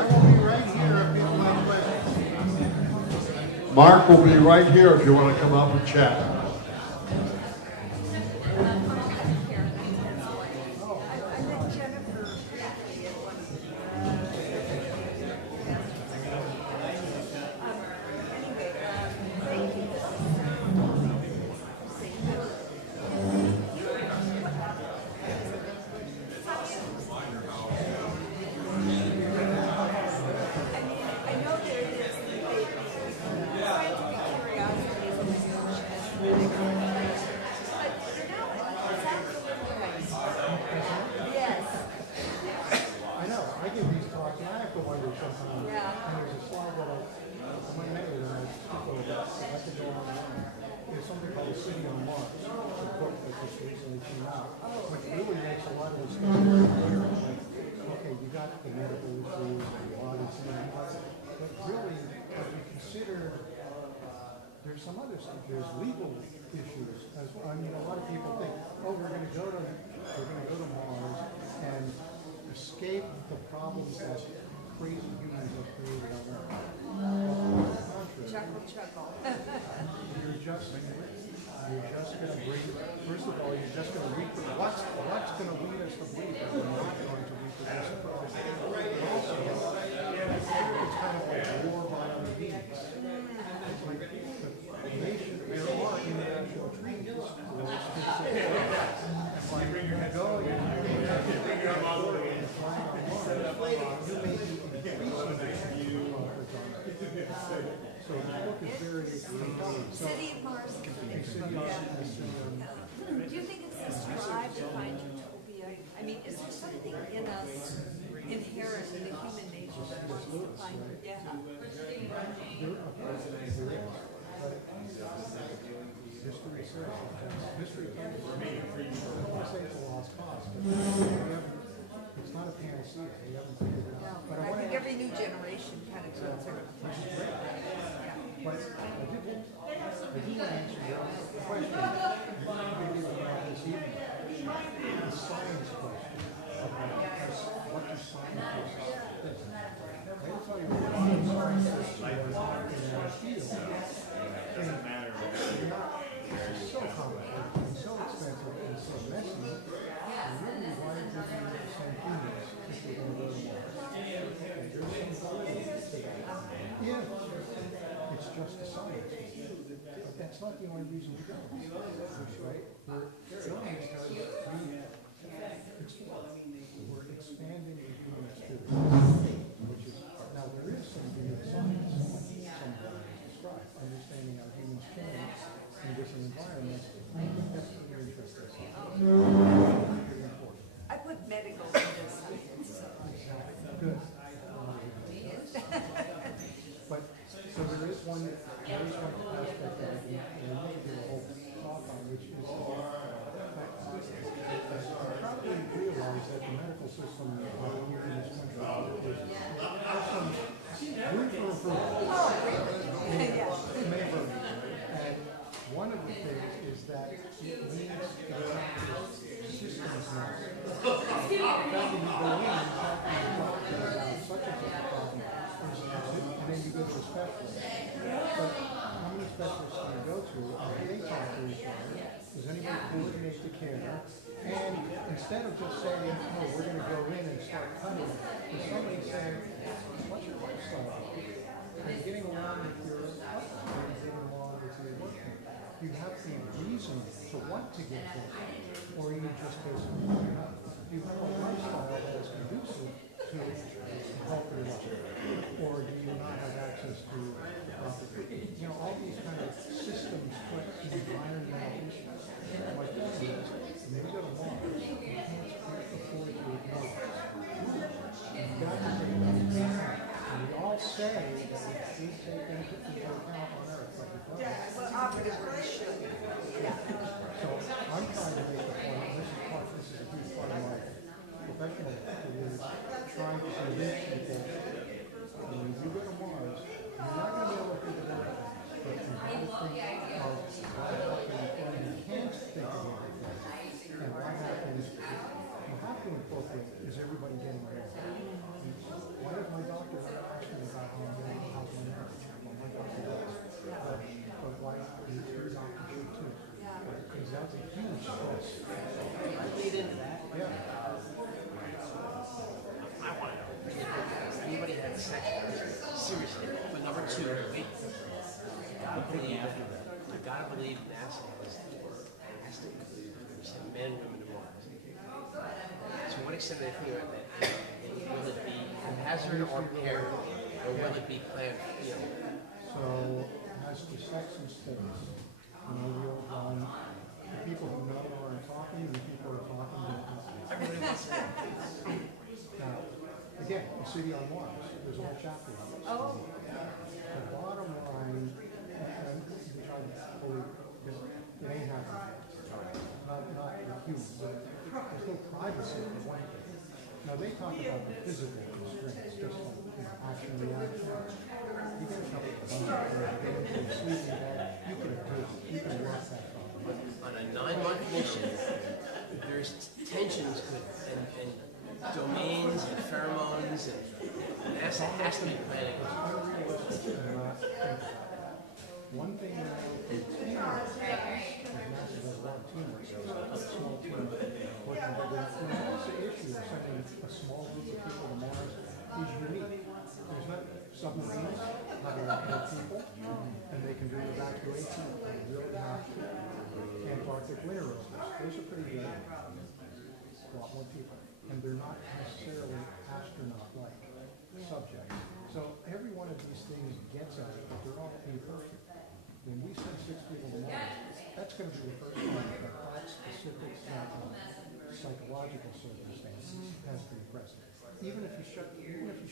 will be right here if you want to. Mark will be right here if you want to come up and chat. sometimes. Yeah. And there's a slide that I might make it, and I skip over that. I have to go online. There's something called the City on Mars, a book that just recently came out, which really makes a lot of this stuff very clear. Like, okay, you got the medical issues, the body thing, but really, if you consider, there's some other stuff. There's legal issues as well. I mean, a lot of people think, oh, we're going to go to Mars and escape the problems that crazy humans have created on Earth. Chuckle, chuckle. You're just going to bring, first of all, you're just going to reproduce. What's going to lead us to believe that we're not going to reproduce? Also, it's kind of like war by other means. It's like the nation, there are international treaties where it's considered. If I'm going to go, you're going to fly on Mars, you may be increasing the so the book is very City of Mars. Do you think it's this drive to find utopia? I mean, is there something in us inherent in the human nature that wants to find, yeah. History says, history comes from me. I won't say it's a lost cause, but it's not a panacea. We haven't figured it No, out. but I think every new generation kind of does it. But I did want to answer your question. Maybe about this evening. The science question about what do scientists think. I'll tell you what scientists who are not in that field think it's so complicated and so expensive and so messy. And really, why did we send humans if we're going to go to Mars? Okay, there's some validity to that. Yeah. It's just a science. But that's not the only reason we're going. Right? We're going because we're expanding the human experience. Which is, now there is some real science, some described, understanding how humans change in different environments. That's very interesting. Very important. I put medical into science. Good. But so there is one aspect that I can do a whole talk on, which is you probably realize that the medical system in this country has some room for improvement. May improve. And one of the things is that it needs systems now. In fact, when you go in and talk to the doctor about such and such a problem, and then you go to a specialist. But how many specialists do you go to? They talk to each other. Does anybody coordinate the care? And instead of just saying, oh, we're going to go in and start cutting, does somebody say, what's your lifestyle? Are you getting along with your husband? Are you getting along with your workman? You have the reason to want to get there. Or you just basically you have a lifestyle that is conducive to help your life. Or do you not have access to property? You know, all these kind of systems put environmental issues. Like this is, when you go to Mars, you can't afford to ignore this. You've got to take it into account. And we all say that we should take them into account on Earth, but we don't. Well, operatively should. Yeah. So I'm trying to make the point, this is a huge part of my professional career, is trying to convince people that when you go to Mars, you're not going to be able to think of everything, but you have to think of what happens when you can't think of everything. And what happens, you have to incorporate, is everybody getting along? Why does my doctor ask me about how I'm getting, how's my marriage? Well, my doctor does. But why your doctor should too? Because that's a huge stress. I lead into that. Yeah. I want to know. Has anybody had sex? Seriously. But number two, wait. I gotta believe NASA has to send men and women to Mars. To what extent do they figure out that? Will it be haphazard or paired? Or will it be planned, you know? So, as to sex and studies, you know, the old line, the people who know aren't talking, and the people who are talking don't know. Everybody wants to know. Now, again, the city on Mars, there's a whole chapter on this. Oh, The bottom line, and which I believe, it ain't happening. Not humans. There's no privacy for one thing. Now, they talk about the physical constraints, just like, action, reaction. You get a couple of bunch of things, you get into a sleeping bag, you can do it, you can work that problem. On a 9-month mission, there's tensions and domains and pheromones, and NASA has to be planning. It's unrealistic to not think about that. One thing that NASA does a lot of teamwork, so a small team working together. The NASA issue of sending a small group of people to Mars is unique. There's not submarines, not a lot of people, and they can do evacuation if they really have to. Antarctic winter rovers, those are pretty good. A lot more people. And they're not necessarily astronaut-like subjects. So every one of these things gets at it, but they're all imperfect. When we send 6 people to Mars, that's going to be the first time that specific psychological circumstance has been present. Even if you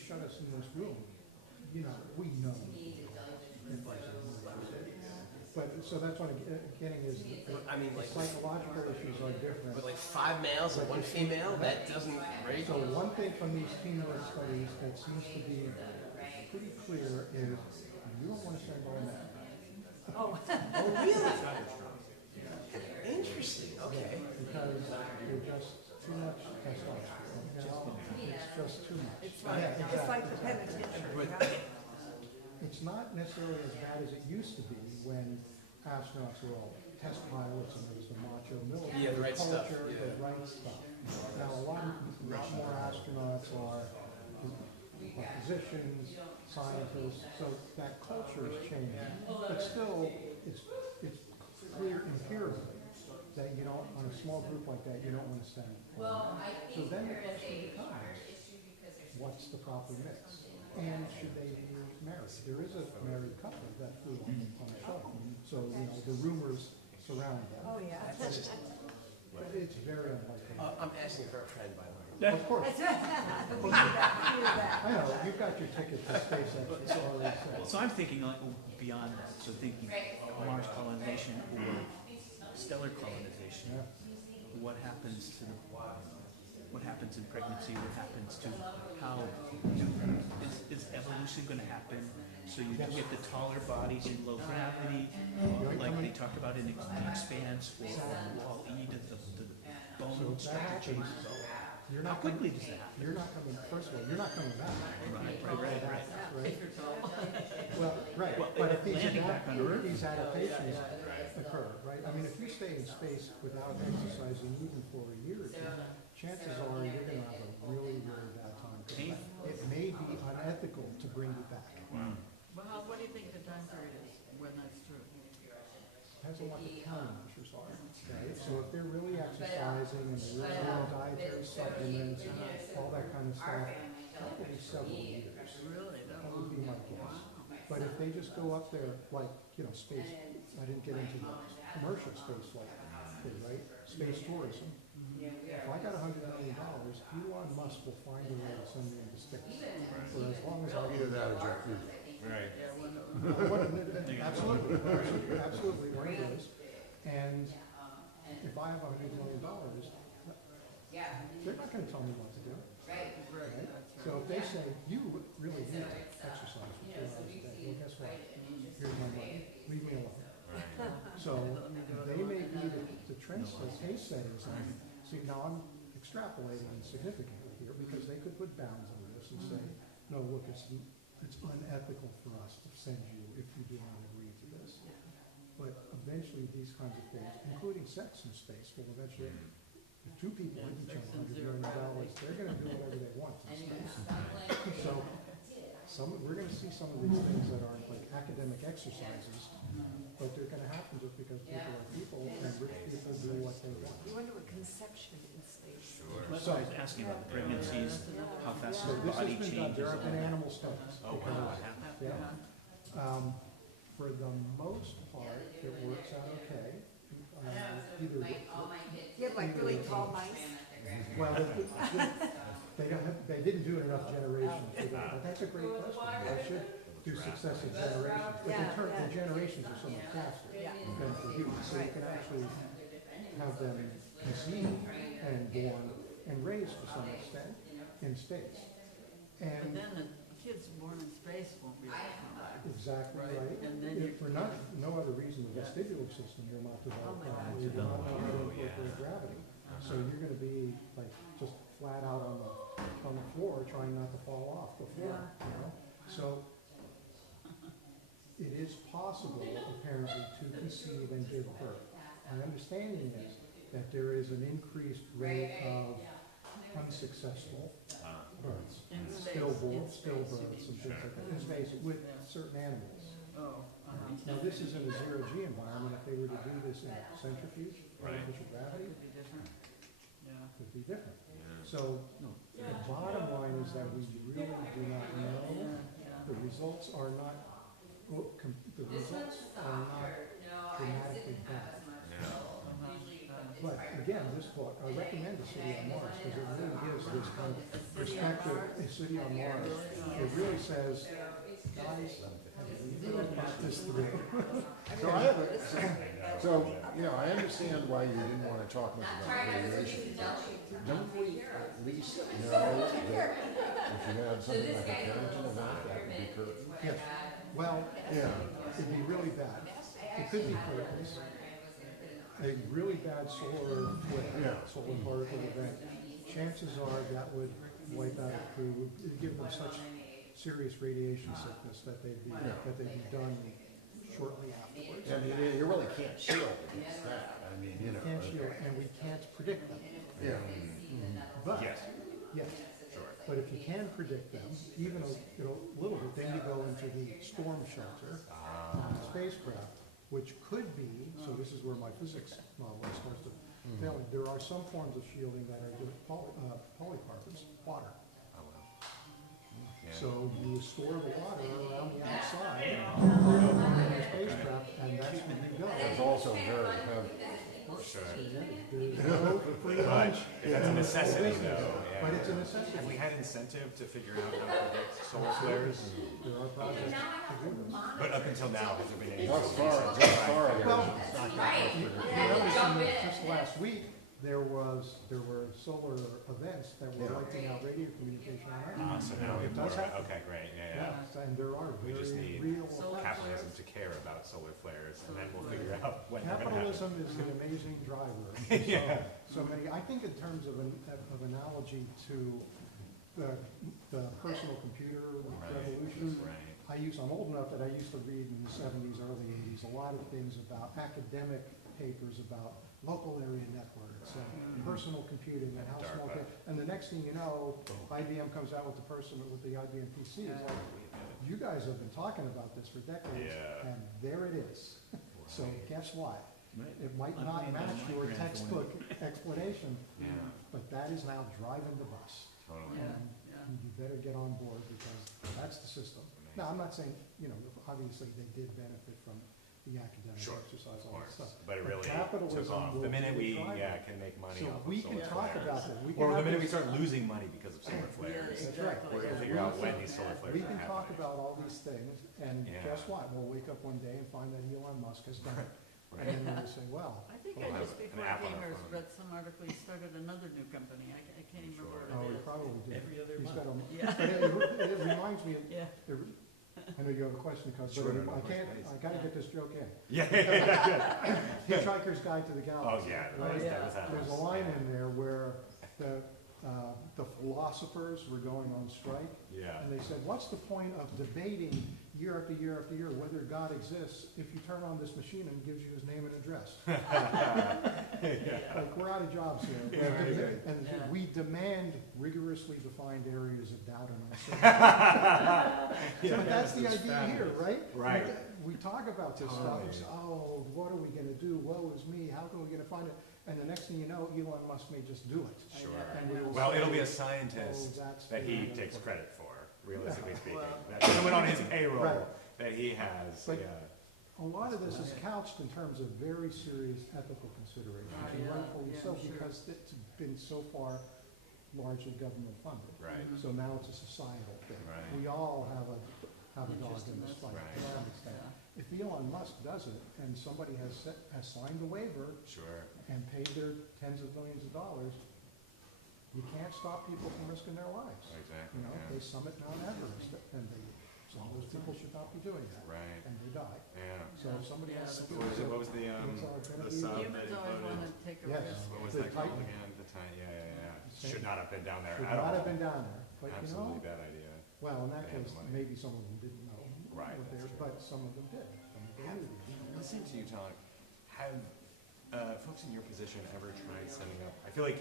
shut us in this room, we know. But so that's what I'm getting is I mean, like, psychological issues are different. but like 5 males and 1 female, that doesn't rate. So one thing from these teamwork studies that seems to be pretty clear is you don't want to send all men. oh, Oh, really? Interesting. Okay. Because they're just too much testosterone. It's just too much. it's like the penitentiary, right? It's not necessarily as bad as it used to be when astronauts were all test pilots and there was the macho military Yeah, the right stuff, culture, yeah. the right stuff. Now a lot more astronauts are physicians, scientists, so that culture is changing. But still, it's clear empirically that you don't, on a small group like that, you don't want to send. So then the question becomes, what's the proper mix? And should they be married? There is a married couple that flew on the shuttle. So, the rumors surround that. Oh, yeah. But it's very unlikely. I'm asking for a friend, by the way. Of course. We do that. I know, you've got your ticket to SpaceX. It's already set. So I'm thinking like beyond that, so thinking Mars colonization or stellar colonization. Yeah. What happens to what happens in pregnancy? What happens to how is evolution going to happen? So you get the taller bodies in low gravity, like they talked about in the Expanse, or Wall-E, the bone So if that structure happens, changes. you're How not quickly coming, does that happen? you're not coming, first of all, you're not coming back. Right. Well, right, Well, but if landing back on Earth. these adaptations occur, right? I mean, if you stay in space without exercising even for a year or two, chances are you're gonna have a really, really bad time. Pain. It may be unethical to bring you back. Well, what do you think the time period is when that's true? Depends on what the countermeasures are, right? So if they're really exercising and they're really on dietary supplements and all that kind of stuff, probably several years. Really? That would be my guess. But if they just go up there, like, space, I didn't get into the commercial space flight thing, right? Space tourism. If I got $100 million, Elon Musk will find a way to send me into space. For as long as I Either that or Jack Reed. Right. Absolutely, absolutely, one of those. And if I have $100 million, they're not gonna tell me what to do. Right? So if they say, you really need to exercise for 4 hours a day, well, guess what? Here's my money, leave me alone. So they may be the trend case setters. See, now I'm extrapolating significantly here because they could put bounds on this and say, no, look, it's unethical for us to send you if you do not agree to this. But eventually these kinds of things, including sex in space, will eventually, if 2 people hit each other $100 million, they're gonna do whatever they want in space. So we're gonna see some of these things that are like academic exercises, but they're gonna happen just because people are people and rich people do what they want. You wonder what conception in space. That's why I was asking about the pregnancies, how fast So the this has body been done, there changes. have been animal studies. Oh, wow. Yeah. For the most part, it works out okay. Either, You have like really tall mice. well, They didn't do enough generations for that, but that's a great question. They should do successive generations, but the generations are so much faster than for humans, so you can actually have them conceived and born and raised to some extent in space. But And then the kids born in space won't be able to come back. exactly right. And then If for no other reason, the vestibular system will not develop properly, you do not know how to incorporate gravity. So you're gonna be like just flat out on the floor, trying not to fall off the floor, you know? So it is possible, apparently, to conceive and give birth. My understanding is that there is an increased rate of unsuccessful births, stillbirths and things like that, in space with certain animals. Oh, Now, this is in a zero-G environment. If they were to do this in a centrifuge, artificial gravity, could be different. Yeah. it could be different. So the bottom line is that we really do not know. The results are not, dramatically better. But again, this book, I recommend The City on Mars because it really gives this kind of perspective. A City on Mars, it really says, guys, have you thought this through? I understand why you didn't want to talk much about radiation. Don't we at least know that if you had something like a Carrington event, that would be curtains? Yes. Well, Yeah. it'd be really bad. It could be curtains. A really bad solar flare, solar particle event. Chances are that would wipe out a crew, would give them such serious radiation sickness that they'd be done shortly afterwards. And you really can't shield against that. I mean, you know. Can't shield, and we can't predict them. Yeah. But, yes, but if you can predict them, even a little bit, then you go into the storm shelter on the spacecraft, which could be, so this is where my physics model starts to fail. There are some forms of shielding that are just polycarbons, water. So you store the water around the outside of the spacecraft, and that's when you go. It's also very heavy. There's no free lunch. That's a necessity though, But it's a necessity. Have we had incentive to figure out how to predict solar flares? There are projects to do this. But up until now, has there been any? Thus far, Well, it's not gonna you noticed just last week, there were solar events that were wiping out radio communication on Earth. So now we have It more, does happen. okay, great, yeah. Yes, and there are We just very need real effects. Capitalism to care about solar flares, and then we'll figure out when they're gonna happen. Capitalism is an amazing driver. So many, I think in terms of analogy to the personal computer revolution, I'm old enough that I used to read in the 70s, early 80s, a lot of things about academic papers about local area networks and personal computing and how small, and the next thing you know, IBM comes out with the IBM PC. It's like, you guys have been talking about this for decades, and there it is. So guess what? It might not match your textbook explanation, but that is now driving the bus. And you better get on board because that's the system. Now, I'm not saying, obviously they did benefit from the academic exercise, all that stuff. But it really capitalism took off. will The minute we, drive it. can make money So off of we can solar talk flares. about that. We can Or the have minute we this- start losing money because of solar flares. That's right. We'll figure out when these solar flares We are can talk happening. about all these things, and Yeah. guess what? We'll wake up one day and find that Elon Musk has done it. And then we'll say, well, I think We'll I have just an before app on our gamers phone. read some article, he started another new company. I can't even remember oh, what he it is. probably did. Every other He's got month. a- Yeah. But it reminds me, Yeah. I know you have a question, because Sure, no, I no, can't, please. I gotta get this joke in. Yeah. Hitchhiker's Guide to the Oh, Galaxy. yeah, right? Yeah. There's a line in there where the philosophers were going on strike, Yeah. and they said, what's the point of debating year after year after year whether God exists if you turn on this machine and it gives you his name and address? Like, we're out of jobs here. Yeah, right, right. And Yeah. we demand rigorously defined areas of doubt and uncertainty. But that's the idea here, right? Right. We talk about this stuff, and say, oh, what are we gonna do? Woe is me, how can we gonna find it? And the next thing you know, Elon Musk may just do it. Sure. And we will Well, say, it'll be a oh, scientist that's that he the- takes credit for, realistically speaking. Well- That's someone on his payroll Right. that he has, But- yeah. A lot of this is couched in terms of very serious ethical considerations, and Yeah, rightfully yeah, so, sure. because it's been so far largely government funded. Right. So now it's a societal thing. Right. We all have a dog Interest in in this this. fight. Right. to some extent. If Elon Musk does it, and somebody has signed a waiver Sure. and paid their tens of millions of dollars, you can't stop people from risking their lives. Exactly. You know, Yeah. they summit Mount Everest, and some of those people should not be doing that, Right. and they die. Yeah. So if somebody Yeah, has to the- do What was, it, what was the it's all gonna the be- sub that Humans always imploded? wanna take a Yes. risk. What was The that called Titan. again? The Titan. Yeah. Same. Should not have been down there should at not all. have been down there, but you Absolutely know, bad idea. well, in that They had case, the money. maybe some of them didn't know. Right, what they that's were- true. But some of them did. Some of them knew. Listening to you talk, have folks in your position ever tried sending up? I feel like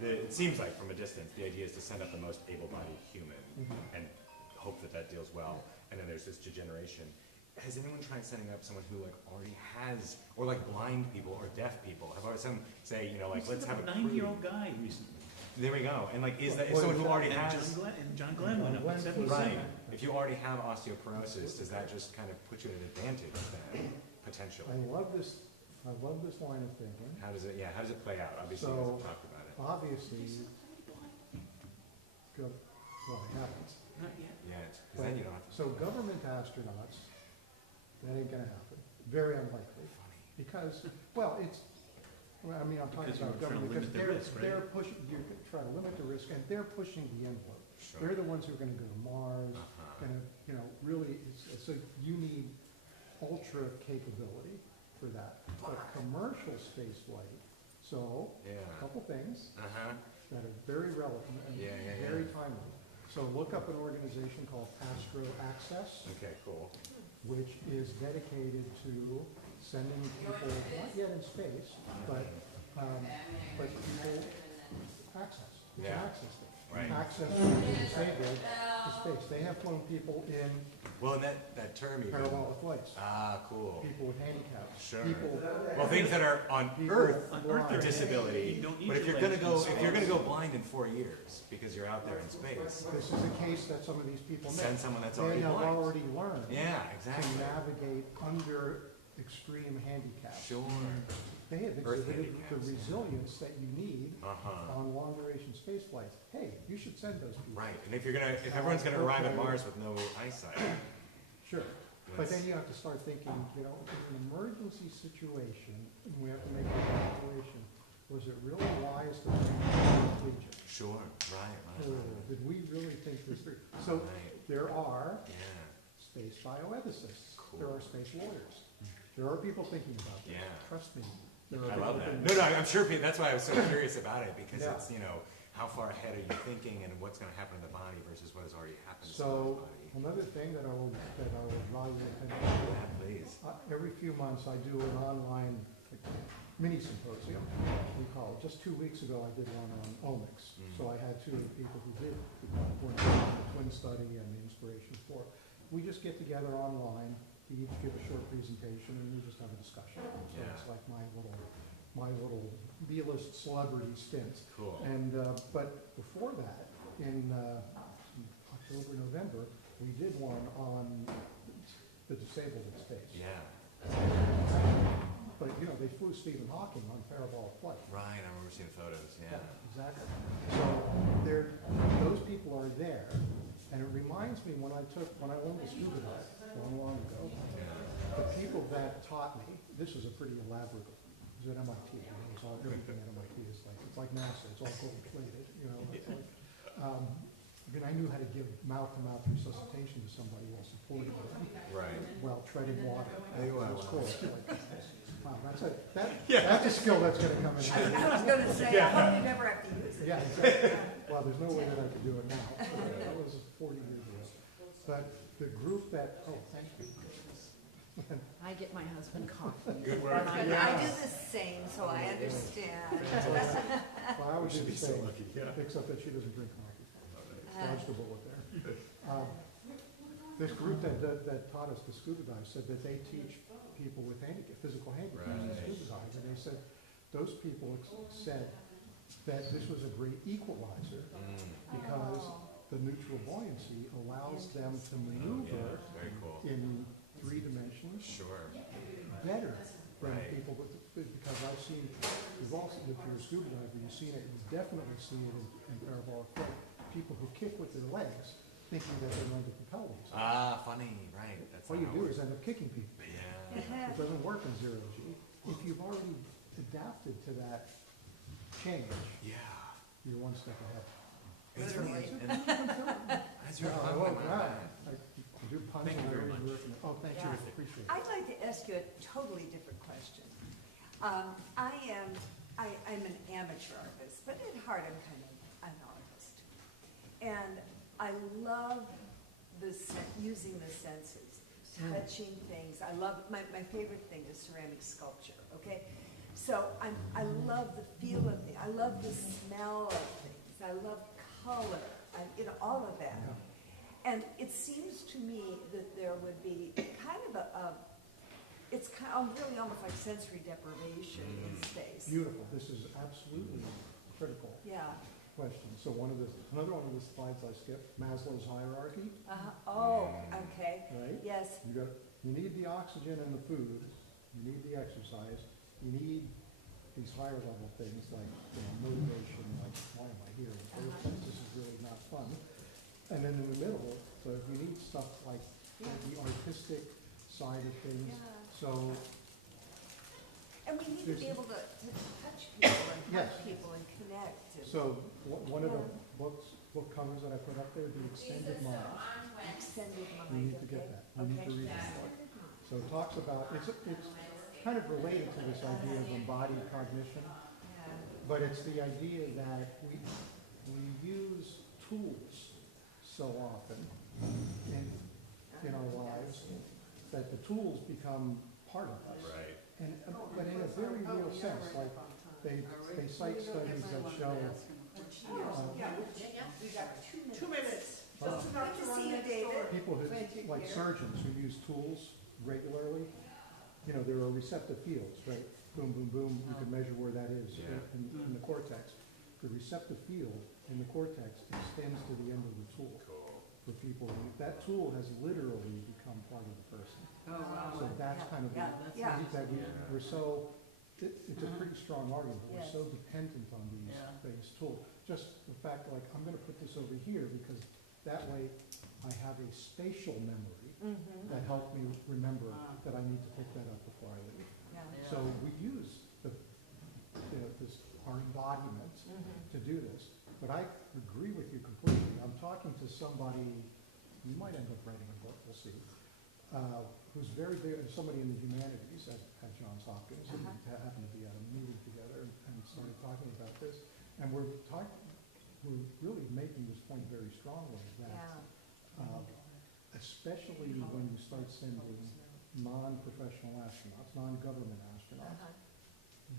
it seems like from a distance, the idea is to send up the most able-bodied human and hope that that deals well. And then there's this degeneration. Has anyone tried sending up someone who like already has, or like blind people or deaf people? Have always some say, you know, like let's have a crew. 90-year-old guy recently. There we go. And like, is that Well, someone who already And has? John Glenn went up Glenn at was- 77. Right. If you already have osteoporosis, does that just kind of put you at an advantage then, potentially? I love this line of thinking. How does it? Yeah. How does it play out? Obviously, you So- guys have talked about it. Obviously, well, it happens. Not yet. Yeah. Because then you don't have to. So government astronauts, that ain't gonna happen. Very unlikely. Because, well, I mean, I'm talking Because you about were trying to government, because limit the risk, right? they're pushing, you're trying to limit the risk, and they're pushing the envelope. Sure. They're the ones who are gonna go to Mars, Uh-huh. gonna, you know, really, so you need ultra capability for that. But commercial space flight, so, Yeah. a couple things Uh huh. that are very relevant and Yeah, yeah, very yeah. timely. So look up an organization called Astro Access, Okay. Cool. which is dedicated to sending people, not yet in space, but people access. It's an Yeah. access thing. Right. Access to the disabled to space. They have flown people in Well, and that term you. parabolic flights, Cool. people with handicaps, Sure. people. Well, things that are on people Earth On Earth, blind. a they're disability. You don't need But if your you're gonna legs go, in if you're gonna space. go blind in 4 years because you're out there in space, This is a case that some of these people make. send someone that's They already have blind. already learned Yeah. to Exactly. navigate under extreme handicaps. Sure. They have Earth exhibited the handicaps. resilience that you need Uh huh. on long duration space flights. Hey, you should send those people. Right. And if everyone's gonna arrive at Mars with no eyesight, Sure. But then that's- you have to start thinking, you know, in an emergency situation, and we have to make a calculation, was it really wise to bring the Legion? Sure. Right. Or did we really think this through? So Right. there are Yeah. space bioethicists. Cool. There are space lawyers. There are people thinking about this. Yeah. Trust me. There are I love people that. thinking- No, I'm sure. That's why I was so curious about it because Yeah. it's how far ahead are you thinking and what's going to happen to the body versus what has already happened to the So, body. another thing that I will draw your attention Yeah, please. to, every few months I do an online mini symposium, we call it. Just 2 weeks ago, I did one on omics. So I had two of the people who did the twin study and the inspiration for it. We just get together online, we each give a short presentation, and we just have a discussion. So Yeah. it's like my little B-list celebrity stint. Cool. And, but before that, in October, November, we did one on the disabled in space. Yeah. But, you know, they flew Stephen Hawking on parabolic flight. Right. I remember seeing photos. Yeah. Exactly. So those people are there, and it reminds me when I learned to scuba dive long ago, the people that taught me, this is a pretty elaborate, it was at MIT, you know, it's all, everything at MIT is it's like NASA, it's all gold plated, you know. It's like, I mean, I knew how to give mouth-to-mouth resuscitation to somebody while supporting them, Right. while treading water. Hey, wow, It's wow. cool. Wow, that's a skill that's gonna come in handy. I was gonna say, I hope you never have to use it. Yeah, exactly. Well, there's no way that I could do it now. That was 40 years ago. But the group that, oh, thank you. I get my husband coffee. Good work. I do the same, so I understand. Well, I would do should the be so same, lucky, yeah. except that she doesn't drink coffee. Dodged the bullet there. This group that taught us to scuba dive said that they teach people with physical handicaps to Right. scuba dive. And they said, those people said that this was a great equalizer because the neutral buoyancy allows them to maneuver Yeah. Very cool. in 3 dimensions Sure. better from Right. people, because I've seen, you've also, if you're a scuba diver, you've seen it, you definitely see it in parabolic flight. People who kick with their legs, thinking that they're going to propel themselves. Ah, funny, right, that's All not you how it do works. is end up kicking people. Yeah. It doesn't work in zero G. If you've already adapted to that change, Yeah. you're one step ahead. It's funny, and that's your Yeah, fun I one, love man. that. I do puns Thank you and I very always much. work in it. Oh, thank you, Yeah. appreciate it. I'd like to ask you a totally different question. I'm an amateur artist, but at heart I'm kind of an artist. And I love using the senses, touching things. I love, my favorite thing is ceramic sculpture, okay? So I love the feel of things. I love the smell of things. I love color, all of that. And it seems to me that there would be kind of it's really almost like sensory deprivation in space. Beautiful. This is absolutely critical Yeah. question. So another one of the slides I skipped, Maslow's hierarchy, Oh, okay. right? Yes. You need the oxygen and the food, you need the exercise, you need these higher level things like motivation, like why am I here? This is really not fun. And then in the middle, so you need stuff like the artistic side of things. Yeah. So And we need to There's- be able to touch people and Yes. hug people and connect. So one of the book covers that I put up there, The Extended Mind. Extended mind. You need to get that. You need to read that book. So it talks about, it's kind of related to this idea of embodied cognition, Yeah. but it's the idea that we use tools so often in our lives that the tools become part of us. Right. But in a very real sense, like they cite studies that show We got 2 minutes. Just about Good to to run see you, next David. door. people who, like surgeons who use tools regularly, there are receptive fields, right? Boom, boom, boom, you can measure where that is Yeah. in the cortex. The receptive field in the cortex extends to the end of the tool Cool. for people. And that tool has literally become part of the person. Oh, wow. So that's kind of, Yeah, that's yeah. that we're so, it's a pretty strong argument, we're Yes. so dependent on Yeah. these tools. Just the fact, like, I'm gonna put this over here because that way I have a spatial memory Mm-hmm. that helped me remember that I need to pick that up before I leave. Yeah. So we use our embodiment Mhm. to do this. But I agree with you completely. I'm talking to somebody, you might end up writing a book, we'll see, who's very big, somebody in the humanities at Johns Hopkins, and we happened to be at a meeting together and started talking about this. And we're really making this point very strongly that Yeah. especially when you start sending non-professional astronauts, non-government astronauts,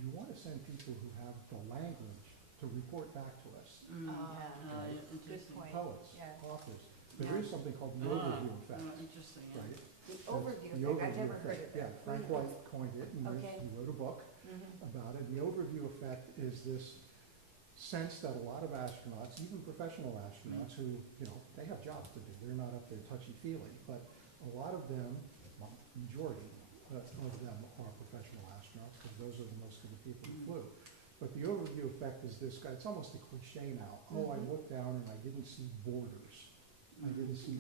you want to send people who have the language to report back to us. Good Interesting. point. Poets, Yeah. authors. There is something called the overview effect, Interesting, yeah. right? The overview The thing, I've overview never heard effect, of yeah, that. Frank White coined it, and Okay. he wrote a book Mhm. about it. The overview effect is this sense that a lot of astronauts, even professional astronauts who, they have jobs to do, they're not up there touchy-feely, but a lot of them, well, majority of them are professional astronauts, because those are the most of the people who flew. But the overview effect is this guy, it's almost a cliche now. Oh, I looked down and I didn't see borders. I didn't see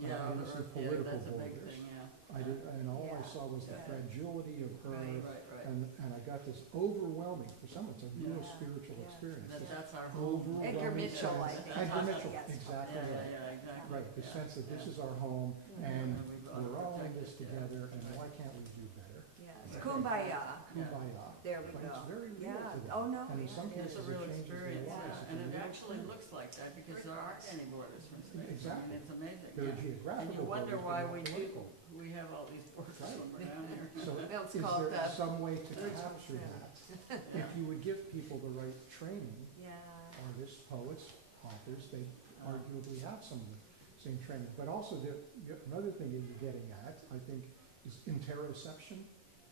Yeah, I didn't see political that's a big borders. thing, yeah. And all I Yeah. saw was the Yeah. fragility of her, Right, right. and I got this overwhelming, for some it's a real Yeah. spiritual Yeah. experience. this That's our home. overwhelming Edgar Mitchell, sense- I think. Edgar Mitchell, Yes. exactly Yeah, right. yeah, exactly. Right, the yeah. sense that this is our home, Mhm. and we ought to we're all in protect this it, yeah. together, and why can't we do better? Yes. Kumbaya. Kumbaya. There we But go. it's very real Yeah. to them. Oh, no. And in some It's cases, a it real changes their experience, lives. yeah, It's and a it real actually thing. looks like that because there aren't any borders from space. Exactly. I mean, it's amazing. There are yeah. And geographical you wonder borders, why but we not do, political. we have all these borders Right. from around here. So That's is called there some way to virtual capture sense. that? If you would give people the right training, Yeah. artists, poets, authors, they arguably have some of the same training. But also, another thing that you're getting at, I think, is interoception.